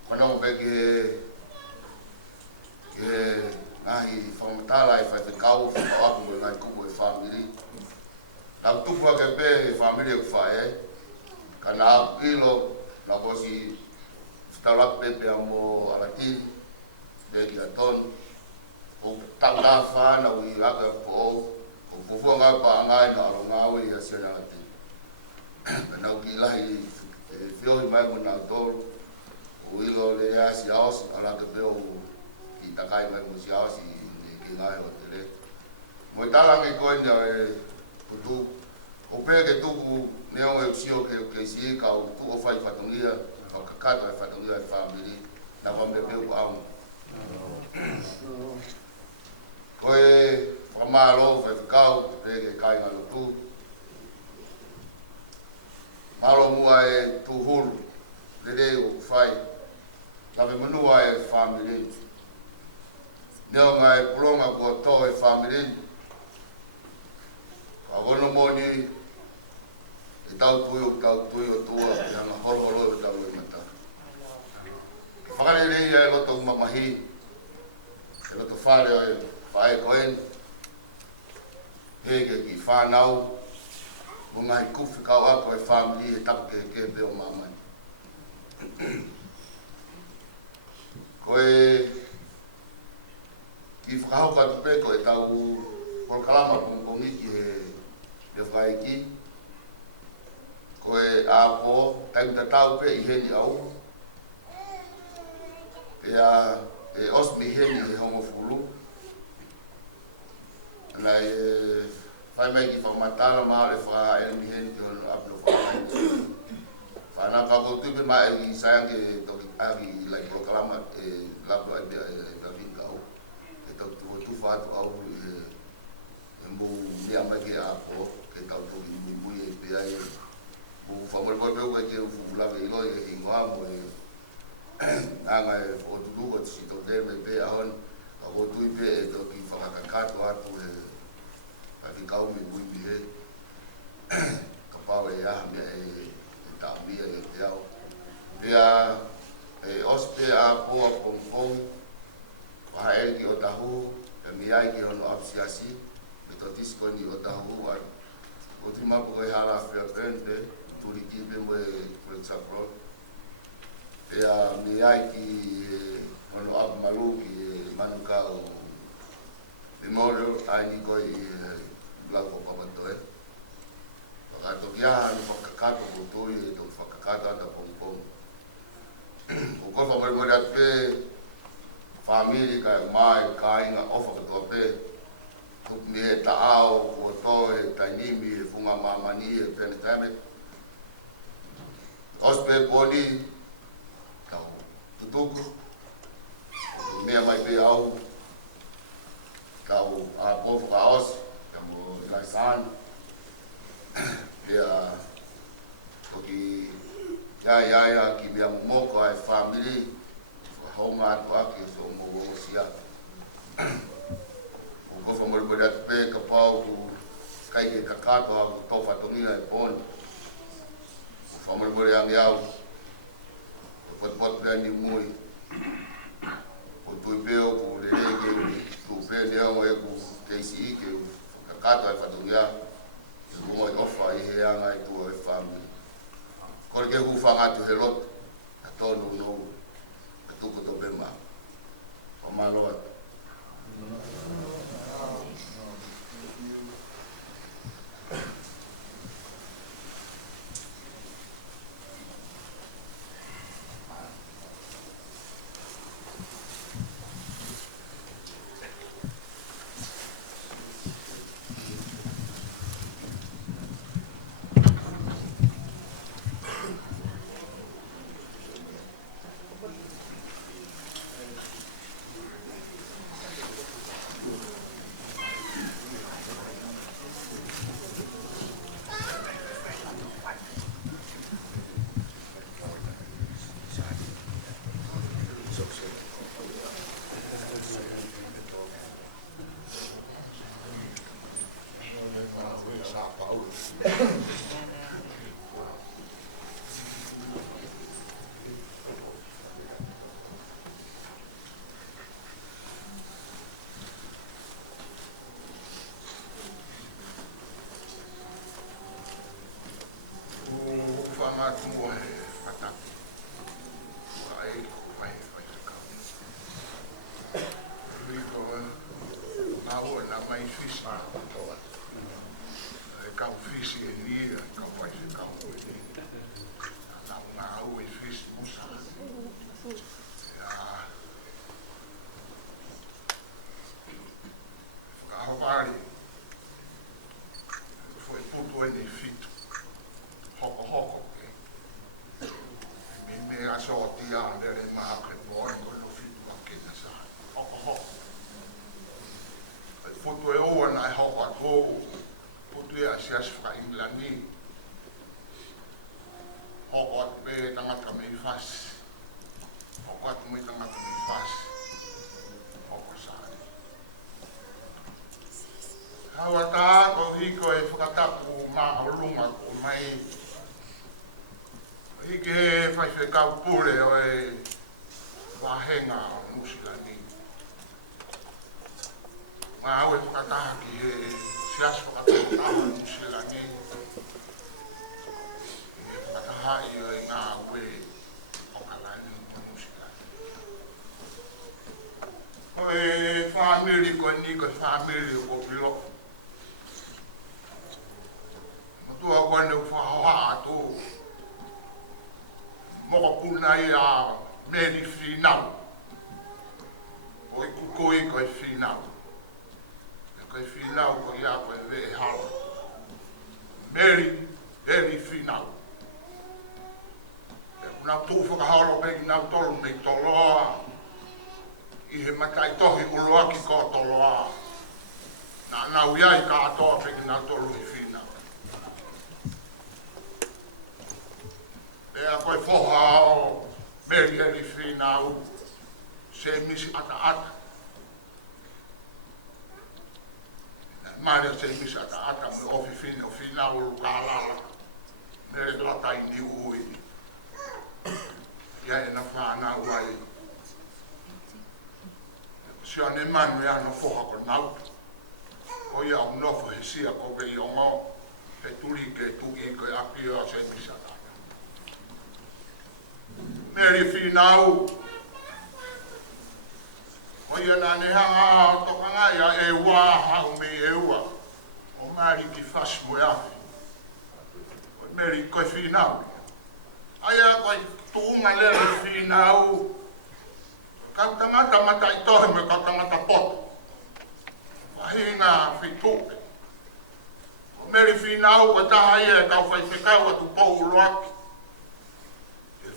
Whanau pe ke ngahi whamatala e whaiwhikau whakau aku e ngai kuku e whamiri. Nau tupu ake pe e whamiri e whae. Ka nā ilo na kosi whataulak pepe a mo alatiri. Deki a tonu. O tau nā whāna ui ake a po o. O fufua ngai pa ngai na aro ngāwe i a siana alatiri. Ka nau ki lahi whiohi mai mo nā tolu. O ilo le ea si aosi alake peo ki takai mai mo si aosi ki ngai o te re. Mo i talangi koe nea e kutu. O peke tuku neo e usio ke si ka o tu o fai whatongia, o kakato e whatongia e whamiri, na whamire peo pa au. Koe whamaro, whai whikau, peke kai ngā lotu. Maro mua e tuhuru, lere o whai, tawe manua e whamiri. Neo ngā e pulonga kua tō e whamiri. Ka wono moni, tau tui o tua, e hanga holo o tau e mata. Ke whakarerei e loto umamahi, e loto whare o e whae koen, hege ki whanau, mo ngai kuwhikau ako e whamili e tapu ke peo mamai. Koe, ki whakahau katu peko e tau polkalama pongongiki he whaeki, koe āpō, taimita tau pe i heni au. E osmi heni he hongo fulu. Nai whai mai ki whamatara maa le wha elmi heni ki hono apno whakai. Whanau kakotupe mai i sayange toki ari i lai proklama e lapu ai bea e vinka au. E toki tuho tufa atu au e mo ni ama ke apo ke tau to ni mo e pe ai mo fa mo mo ke fu la ve lo e ngwa mo e anga o tu ko si to de me pe ahon a o tu pe e to ki fa ka ka to atu e a ki kau me mo mi he ka pa e ya me e ta mi e te au dia e ospe a po pom pom wa e ki o tahu e mi ai ki ono apsiasi e to disco ni o tahu a o ti ma po e hala fia pente tu ri ki pe mo e por example e a mi ai ki ono ap malu ki manuka o e moro ai ni ko e blanco papato e a to kia no whakakato ko toi e to whakakata ta pom pom o ko fa mo ra pe family ka mai ka inga ofa ka to pe ko mi e ta ao ko to e ta ni mi e funga mama ni e pen tame ospe boni ka tutuku me mai pe au ka o a po ka os ka mo lai san dia porque ya que me amou com a família homa to aqui so mo sia o go fa mo boda pe ka pau ku kai ke ka to to fa to ni ai pon fa mo mo yang yau pot ni moi o tu pe o ku le ke tu pe ne o e ku ke si ke ka to fa to ya mo e ofa I he anga I tu e family. Kore ke hu whanga tu he lot, a tonu no, a tuko to bema. O malo atu. Ana uiai ka atoa pekina tolu I whina. Ea koe foha o meri eri whina au se misi ata ata. Maria se misi ata ata me ofi whina o whina o luka alala. Mere lata I ni ui. Ia e na whaana uai. Sia ne manu ea na foha ko nautu. O ia o nofo he sia ko ke I ongo. He tuli ke tuki ke aki o se misi ata ata. Meri whinau. O ia na ne hanga o tokanga ia e wā hau me e ua. O mari ki whasmu e ahi. O meri koe whinau. Aia koe tuunga lere whinau. Kau tangata mata I tohe me kau tangata poto. Wahinga whitupe. O meri whinau koe taha ia e kau whaifekau atu pou roaki.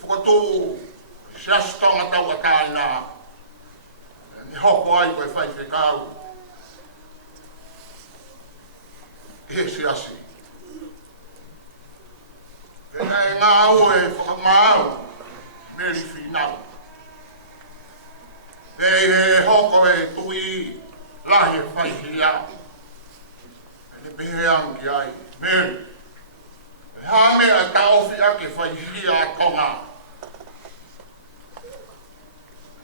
Whakatō siastonga tau a kāna. Ni hoko ai koe whaifekau. E siasi. E ngā au e whakamāu. Meri whinau. E hoko e tui lahi e whaihia. E ne beheang ki ai. Meri. E hame a ta ofi ake whaihia a tonga.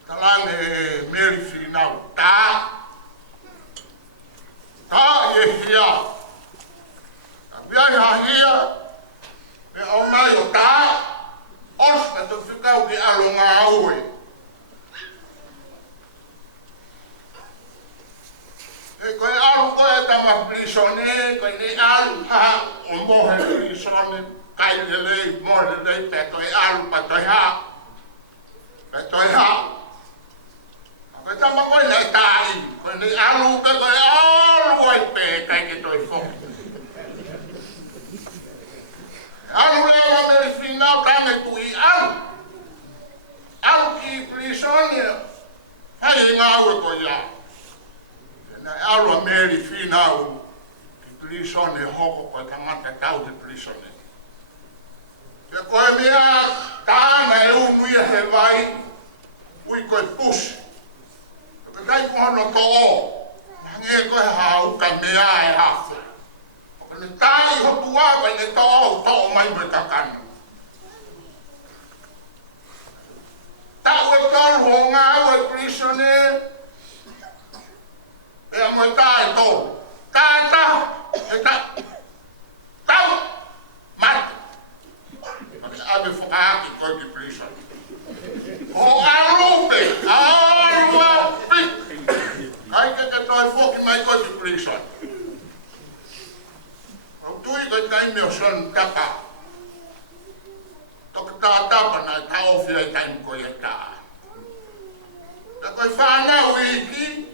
Talang e meri whinau. Tā. Tā e hia. A biai ha hia. E au mai o tā. Os na tu whikau ki alo ngā aue. E koe alu koe tama plisone. Koe ni alu ha. O mohe plisone. Kai lelei, mohe lelei. Pe koe alu pa toi ha. Pe toi ha. Koe tama koe nei tāi, koe nei alu ke koe alu ai pē kai ke toi whoki. Alu leo meri whinau tāne tui alu. Alu ki prisone, hai ngā ue koe ia. Nei alu a meri whinau ki prisone hoko koe tangata tau te prisone. Ke koe mea tāna e unuia he vai, ui koe pusi. Kai kono to'o, hange koe hau ka mea e hafu. O ne tai hotua koe ne to'o mai me kakanu. Tau e tolu ho ngā ue prisone, e a moi tae tolu. Tāta, e tau, mate. Ame whakaaki koe ki prisone. O alupe, alupe. Ai ke toi foki mai koe ki prison. O tui koe kai meo son tapa. Toka tā tapa na ta ofi ai kai koe e tā. Ta koe whanau iki.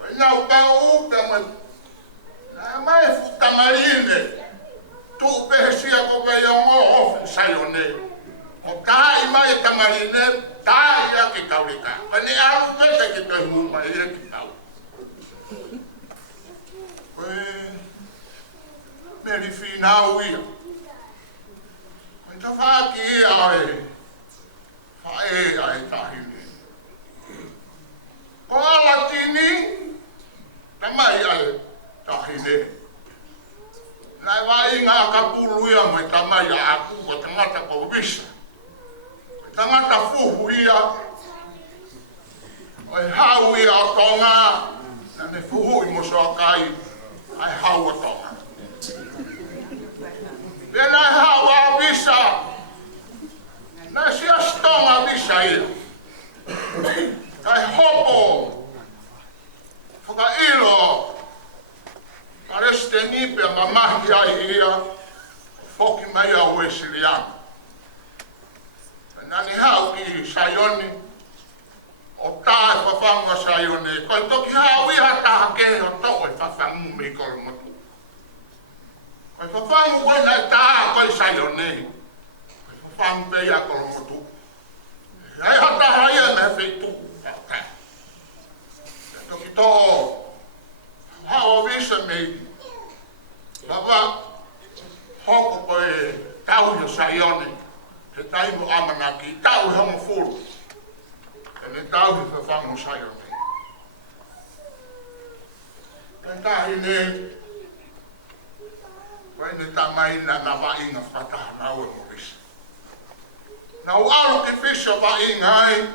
Koe nau pau upe mai. Na mai futa marine. Tu pehe sia ko pe yongo ofi sayone. O tā I mai e tamarine, tā I ake kaurika. Pane alu pete ki toi muma I eki tau. Koe meri whinau ia. Koe ta whaki ia e. Whae ia e tahine. Ko alatini, tamai ia e tahine. Nai wai ngā kapulu ia mai tamai a aku ko tangata ko visa. Tangata fuhu ia, oi hau ia o tonga, na ne fuhu I mosoa kai, ai hau o tonga. Pena hau a visa, na sia stonga visa ia. Kai hopo, whakailo, areste nipe a mamahi ai ia, foki mai a uesiliana. Nani hau ki Sayone, o tae whawhanga Sayone, koe toki hau iha taha ke o toko e whawhangu me kolo motu. Koe whawhangu koe nai taha koe Sayone, koe whawhangu pe ia kolo motu. Hei hataha ia me whitu, toki tō, Ha o visa me. Baba hoko ko e tau yo saione. Te tai mo amanaki tau hongo furu. E ne tau hi whawhango saione. E tahi ne koe ne tamaina na wainga whataha na ue mo visa. Na o alu ki fisa wainga ai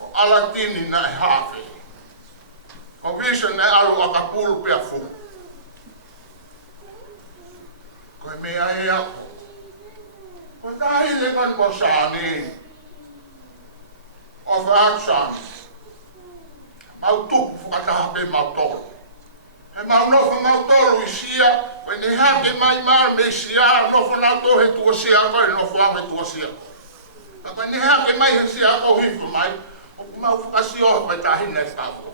o alatini na e hafe. O visa ne alu a kapulu pia fu. Koe mea e ako. Koe tahi le kan kosani. O vaksani. Mau tupu whakataha pe mau tolu. He mau nofo mau tolu i sia. Koe ne hake mai mar me sia. Nofo nau tohe tua sia. Koe nofo ame tua sia. Koe ne hake mai he sia. Koe hifu mai. O mau whakasi oho koe tahi ne whakafu.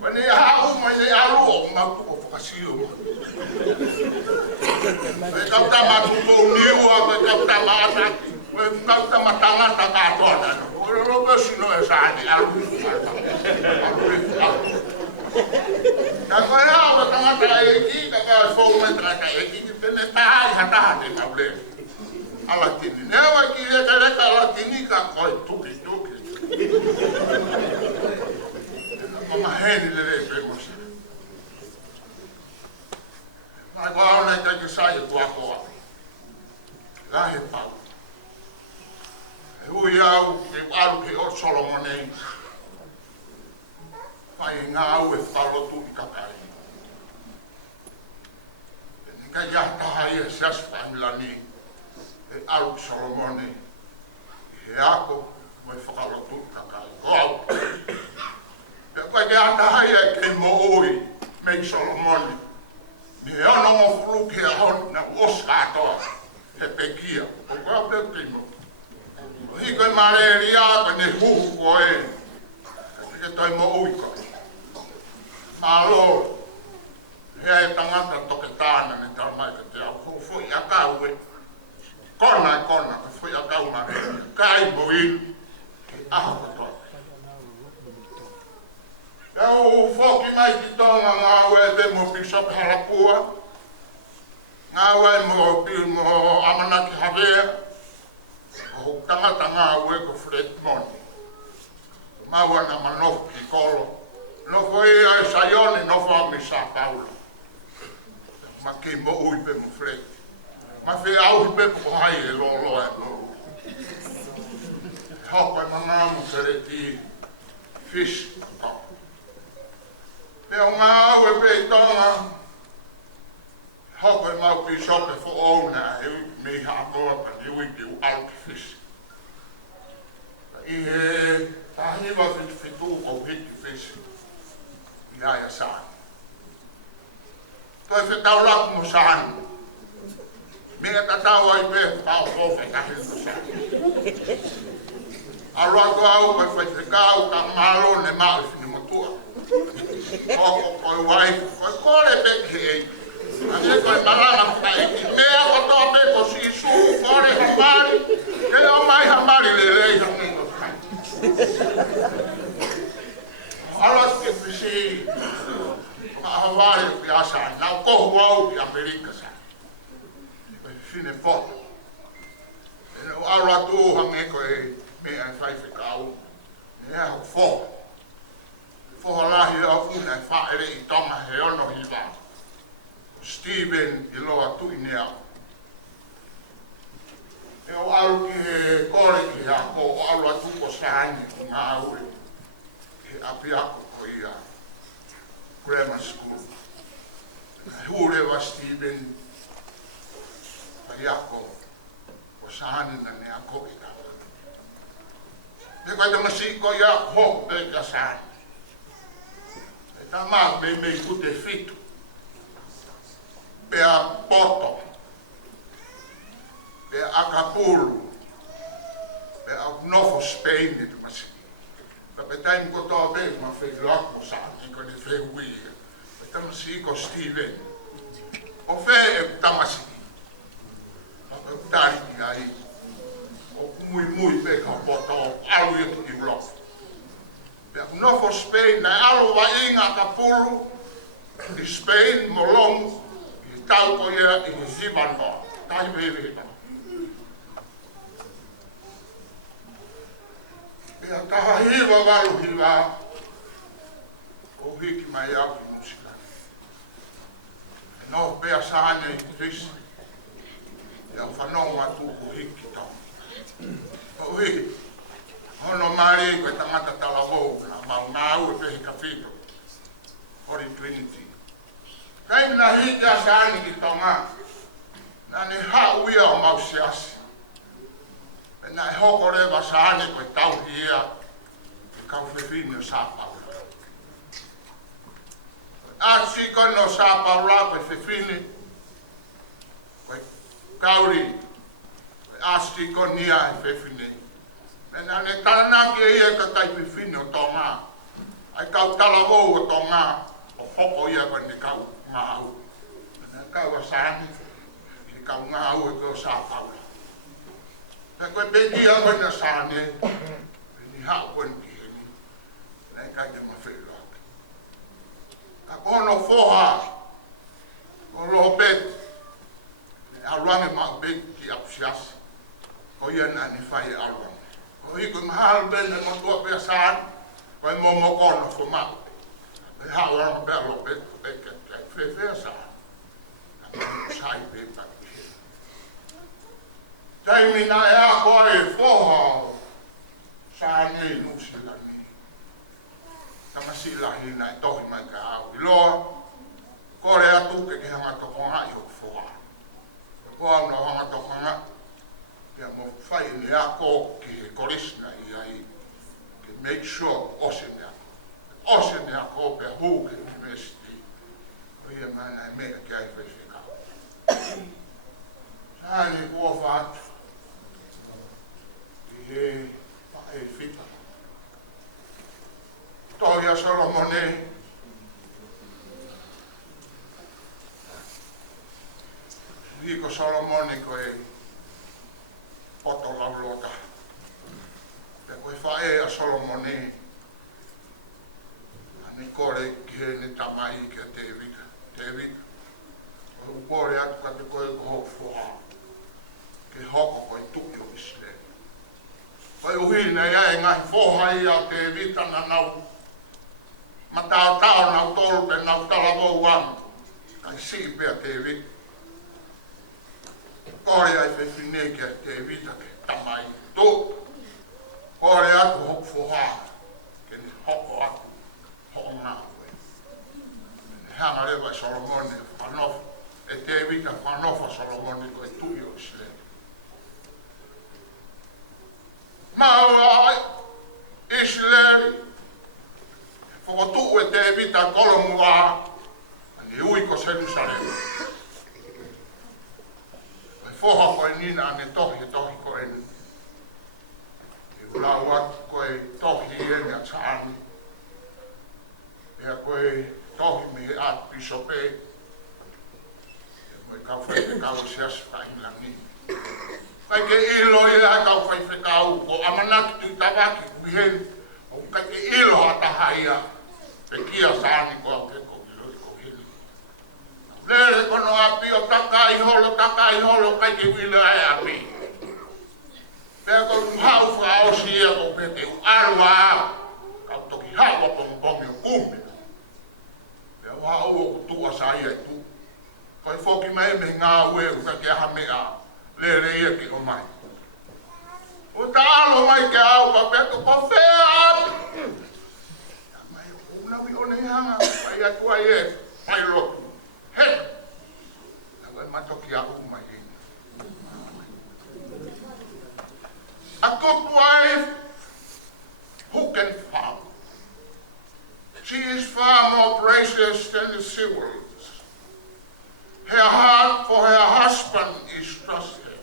Koe ne hau mai ne aru o mau tuko whakasi oho. Koe kauta matuko niua. Koe kauta maataki. Koe kauta matangata katoana. Koe rogo sino e saani aru. Na koe hao tangata e ki. Ka koe fōu me tangata e ki. Pene tahai hataha te taule. Alatini. Newa ki reka alatini ka koe tuki. Mama heni le re pe mosa. Mai ko au nei taki sai tu akoa. La he pau. E ui au ke alu ke o Solomone. Mai ngā au e whalotu i kakai. E ni kai ataha i e seas whaimilani. E alu ki Solomone. I he ako mai whakalotu i kakai. Ko au. Pe koe ke ataha i e ke mo oi mei Solomone. Ni e ono o fulu ke ahon na oska atoa. He pekia. O koe au pe kimo. O hi koe mare ria koe ne huhu koe. Ke toi mo oi koe. Malo. Hea e tangata toke tāna ni tau mai ka te au. Ho fui a kau e. Kona e kona. Ka fui a kau mare. Kai mo inu. Ke aho katoa. E o whoki mai ki tonga ngā ue te mo Bishop Harapua. Ngā ue mo Amanaki Havea. O tangata ngā ue ko Fred Moni. Maua na manofu ki kolo. Nofo e ai Saione, nofo a mi Sa Paulo. Ma ke mo ui pe mo Fred. Ma fe au pe ko hai e lolo e mo. Hoko e manamu tere ti fish. Pe o ngā au e pe i tonga, hoko e mau pi sope fo ona e ui mi hapoa pa ni ui ki u alki fisi. I he tahiwa fitu o hiki fisi. I aia sāni. Toi whetau laku mo sāni. Minga tatau ai pe pao kofe tahi mo sāni. Aroa ko au kai whaitrekau ka malo ne mau fini motua. Oko koe wai, koe kore peke ei. Ane koe marana kai ki mea kotoa pe ko si su, kore hamari, ke o mai hamari le rei hangi ko kai. Alas ke pisi, ka Hawaii ki asa, nau kohu au ki Amerika sa. Koe fine foto. E o aroa tu hangi koe mea e whaifekau. E hau foto. Pohalahi au una e whaere i tonga he ono hiwa. Stephen i loa tui nea. E o aru ki he kore ki hea ko o aru atu ko sāni ki ngā ure. He api ako ko ia grammar school. He hure wa Stephen pai ako ko sāni na nea ko i kawa. He kai te masiko ia ho pe ka sāni. Tamā me kute fitu. Pe a poto. Pe a Acapulco. Pe a Novo Spain e tu masi. Pe pe taim ko toa be ma fe loko sa. Iko ne fe ui. Pe tamasi ko Steven. O fe e tamasi. O tari ki ai. O mui pe ka poto. Alu e tu ki loko. Pea nofo Spain na alo wa inga ka pulu i Spain molong i tau ko ia i zivan no. Tai wewe no. Pea taha hiwa walu hiwa o hiki mai au ki musika. E no pea sahane i krisi. Ia whanonga tu ko hiki tau. O hiki. Hono mari ko tangata talavo na mau e pehi ka fito. Ori Trinity. Kai na hija sani ki tonga. Na ne hau ia o mausiasi. E na e hoko rewa sani ko tau hia. E kau whewhine o Sāpaula. Asi kono Sāpaula ko whewhine. Ko kauri. Asi konia e whewhine. Nā ne tarana ki ia ka kai whiwhine o tonga. Ai kau talavou o tonga. O hoko ia koe ne kau ngāu. Nā kau a sāni. I kau ngāu e koe o Sāpaula. Nā koe peki a koe na sāni. Ni hao koe ni hini. Nā kai te mawhiro ake. Ka kono foha. Ko loho pet. Aluange mau pet ki apsiasi. Ko ia nā ni whai aluange. O hiko mahal bene mo tua pia saan, ko mo kono ko mau. E hao ana pia lo pe fe saan. Ka sai pe pa ki. Tai mina e a ko e foha saan e no sila ni. Tama sila ni na tohi mai ka au. Ilo ko re atu ke hanga to konga i o foha. Ko au na hanga to konga. Ia mo whai ni a ko ki korisna i ai ki make sure ose ni a ko pe hu ki university o ia mana e mea ki ai whai whikau. Sāni kua whātu i he whae whika. Tohia Solomone hiko Solomone ko e poto laulota. Pe koe whae a Solomone. Ani kore ki he ne tamai ki a David. David. O kore atu ka te koe ko hoko whoha. Ke hoko koe tuki o Israel. Koe uhi nei e ngahi whoha i a David ana nau. Matao tao nau tolu pe nau talavou anu. Kai si pe a David. Kore ai whewhine ki a David a ke tamai tō. Kore atu hoku whoha. Ke ni hoko atu. Hoko ngā koe. Hanga rewa i Solomone. Whanofa. E David a whanofa Solomone koe tui o Israel. Maua ai. Israel. Whakatu e David a kolomua. Ani ui ko Jerusalem. Foha koe nina ane tohi koe ni. E ulau atu koe tohi e ni a taani. Ea koe tohi mi at bisope. E koe kau whai kau sias whaina ni. Kai ke ilo i a kau whai kau ko amanaki tui tawaki kuhen. O kai ke ilo a tahaia. Pe kia saani ko a keko ilo i ko hili. Lere kono api o takai holo, kai ke wile ai api. Pea ko hau whao sia ko pete u arua au. Kau toki hawa pongpongi o kume. Pea whao o kutua sai e tu. Koi whoki mai me ngā ue u ka ke aha mea. Lere ia ki o mai. O ta alo mai ke au ka peto pa whea api. Mai o unawi o nei hanga. Pai atua e mai lotu. Hey! Matoki a umai. A good wife who can farm. She is far more precious than the jewels. Her heart for her husband is trusted,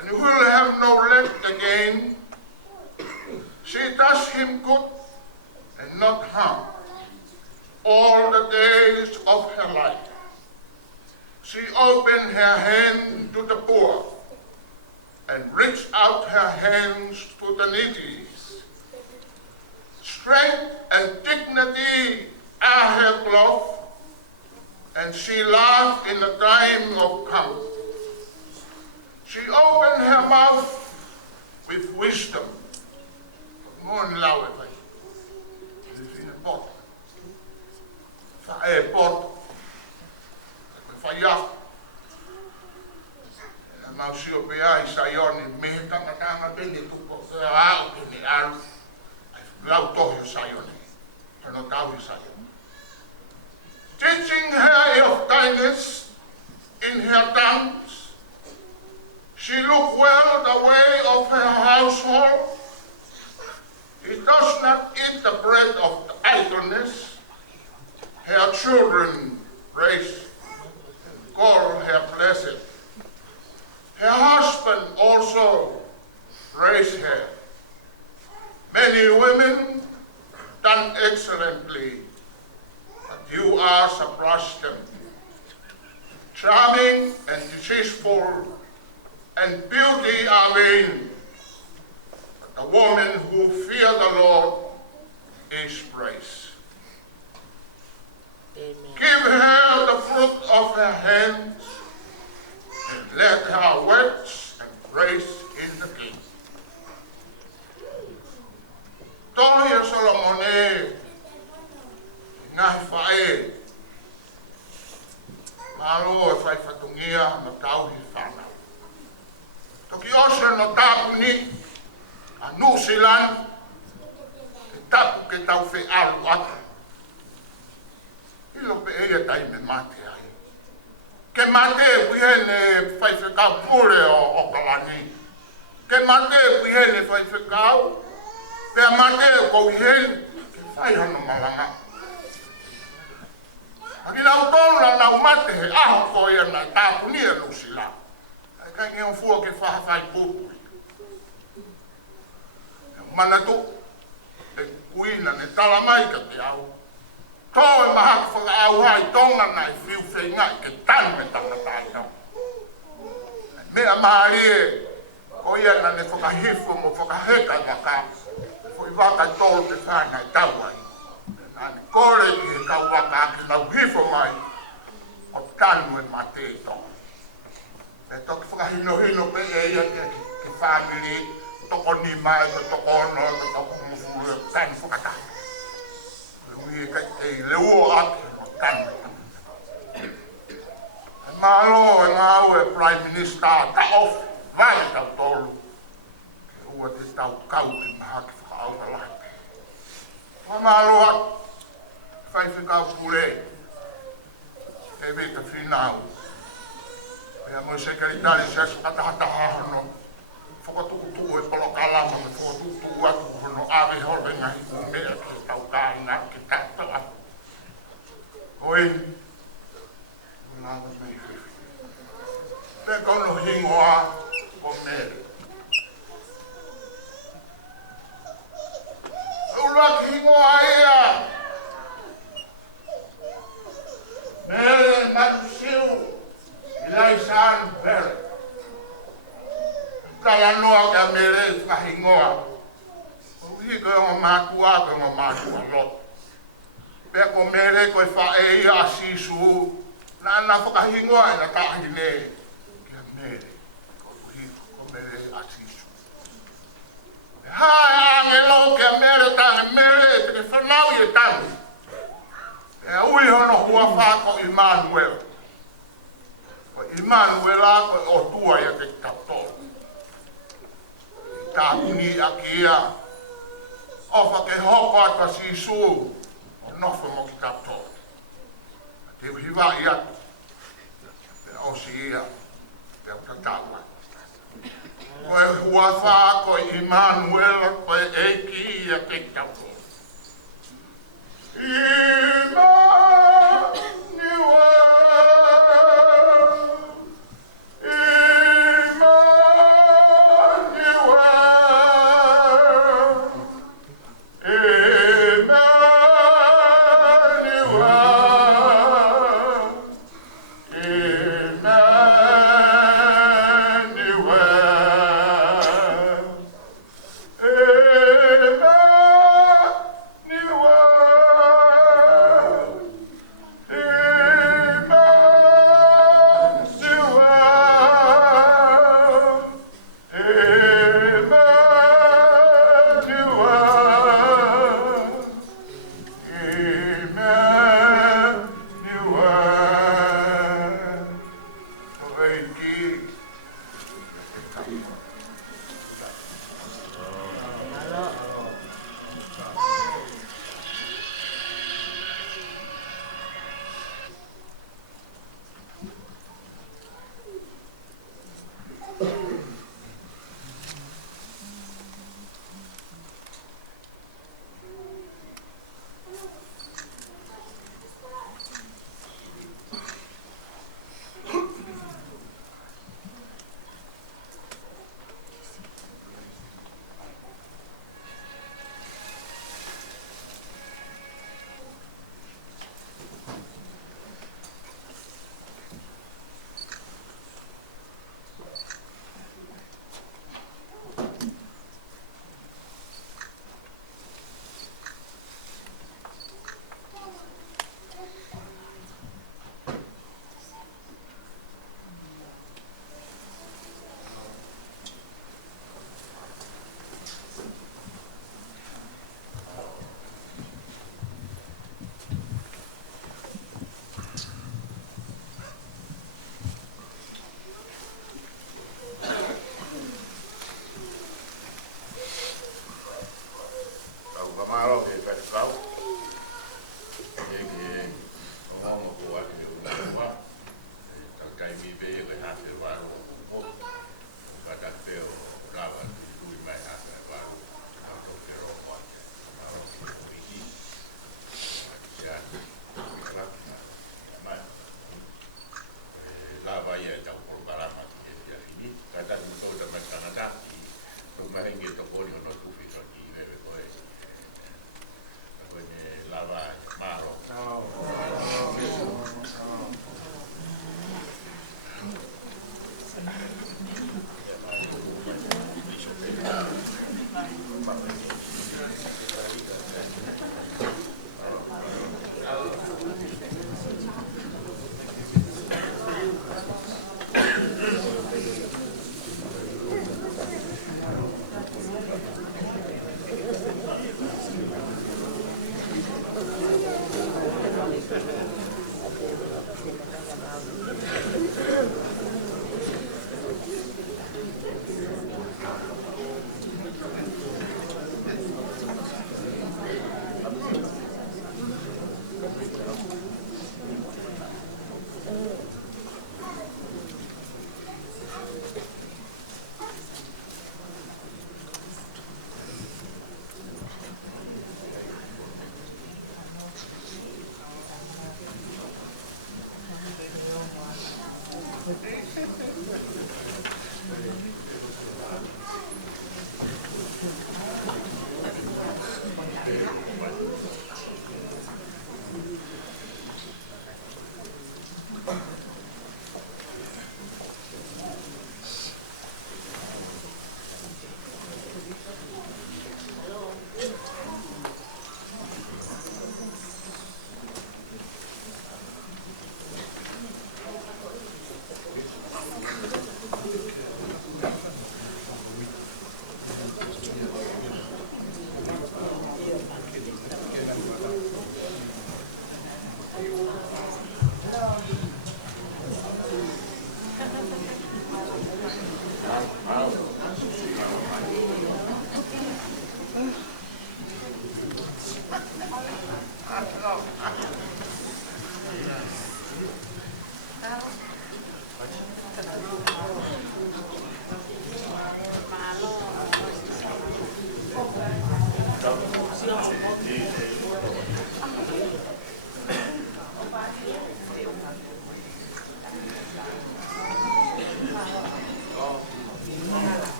and will have no left again. She does him good and not harm all the days of her life. She opened her hand to the poor and reached out her hands to the needy. Strength and dignity are her cloth, and she laughed in the time of coming. She opened her mouth with wisdom. Mon lawe vai. Fina pot. Fa e pot. Fa ya. Na mausio pe ai saioni me tanga bene tu ko a o ni alu. Lau tohio saioni. No tau saioni. Teaching her of kindness in her tongues, she looked well the way of her household. He does not eat the bread of idleness. Her children raise, call her blessed. Her husband also raised her. Many women done excellently, but you are surpassed them. Charming and deceitful and beauty are vain. The woman who fears the Lord is praised. Amen. Give her the fruit of her hands, and let her works and praise in the king. Tohia Solomone, ngai fae, malo e fai fatungia na tau hi whanau. Toki osa no tapu ni, a New Zealand, ke tapu ke tau whi alu atu. Ilo pe eia tai me mate ai. Ke mate puhene whai whekau pure o Kalani. Ke mate puhene whai whekau, pea mate ko puhene, ke whai hana malanga. Aki lau tōna lau mate he aho ko ia na tapu ni e New Zealand. Kai nge on fua ke whai pupu. Mana tu, e kuina ne tala mai ka te au. Tō e maha ki whaka au hai tonga nai whiu whei ngai ke tanu me tanga tai nau. Mea maari e, ko ia na ne whakahifo mo whakaheka na ka. Fo I waka tōru te whāngai tau ai. Nā ne kore ki he kau waka ki nau hifo mai, o tanu e mate I tonga. E toki whakahino pe e ia ki whāmiri, toko ni mai, toko ono, toko mufuru, tani whakatau. Lui kai leo ake no tanu. Malo e ngau e Prime Minister ta off, vai tau tolu. Ke ua te tau kau ki maha ki whakau ka lai. Malo a, whai whikau pure, e veta whinau. Pea mo sekaritari sesu katahataha hono, whakatukutu e polokalama me whakatukutu atu hono awe hore ngai umea ki tau kāinga ki tata atu. Oi, nāwa mei whiwhi. Pea kono hingoa o mere. Ulaki hingoa ia. Mere marusiu, ilai san bere. Kala noa ka mere whahingoa. Uhi koe ngā mātua, koe ngā mātua lot. Pea ko mere koe whae ia sisu, nā whakahingoa e na tāhine. Kia mere, ko mere a sisu. Hae angelo kia mere tange mere, te whanau I tangu. Pea ui hono hua whako Immanuel. Ko Immanuel a koe o tua ia te taptoro. Tāpuni a kia, ofa ke hoko ata sisu, o nofo mo ki tapto. Te uhiwa I atu, te osi ia, te au tatawa. Koe hua wha, koe Immanuel, koe eiki ia ke tapto.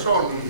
Son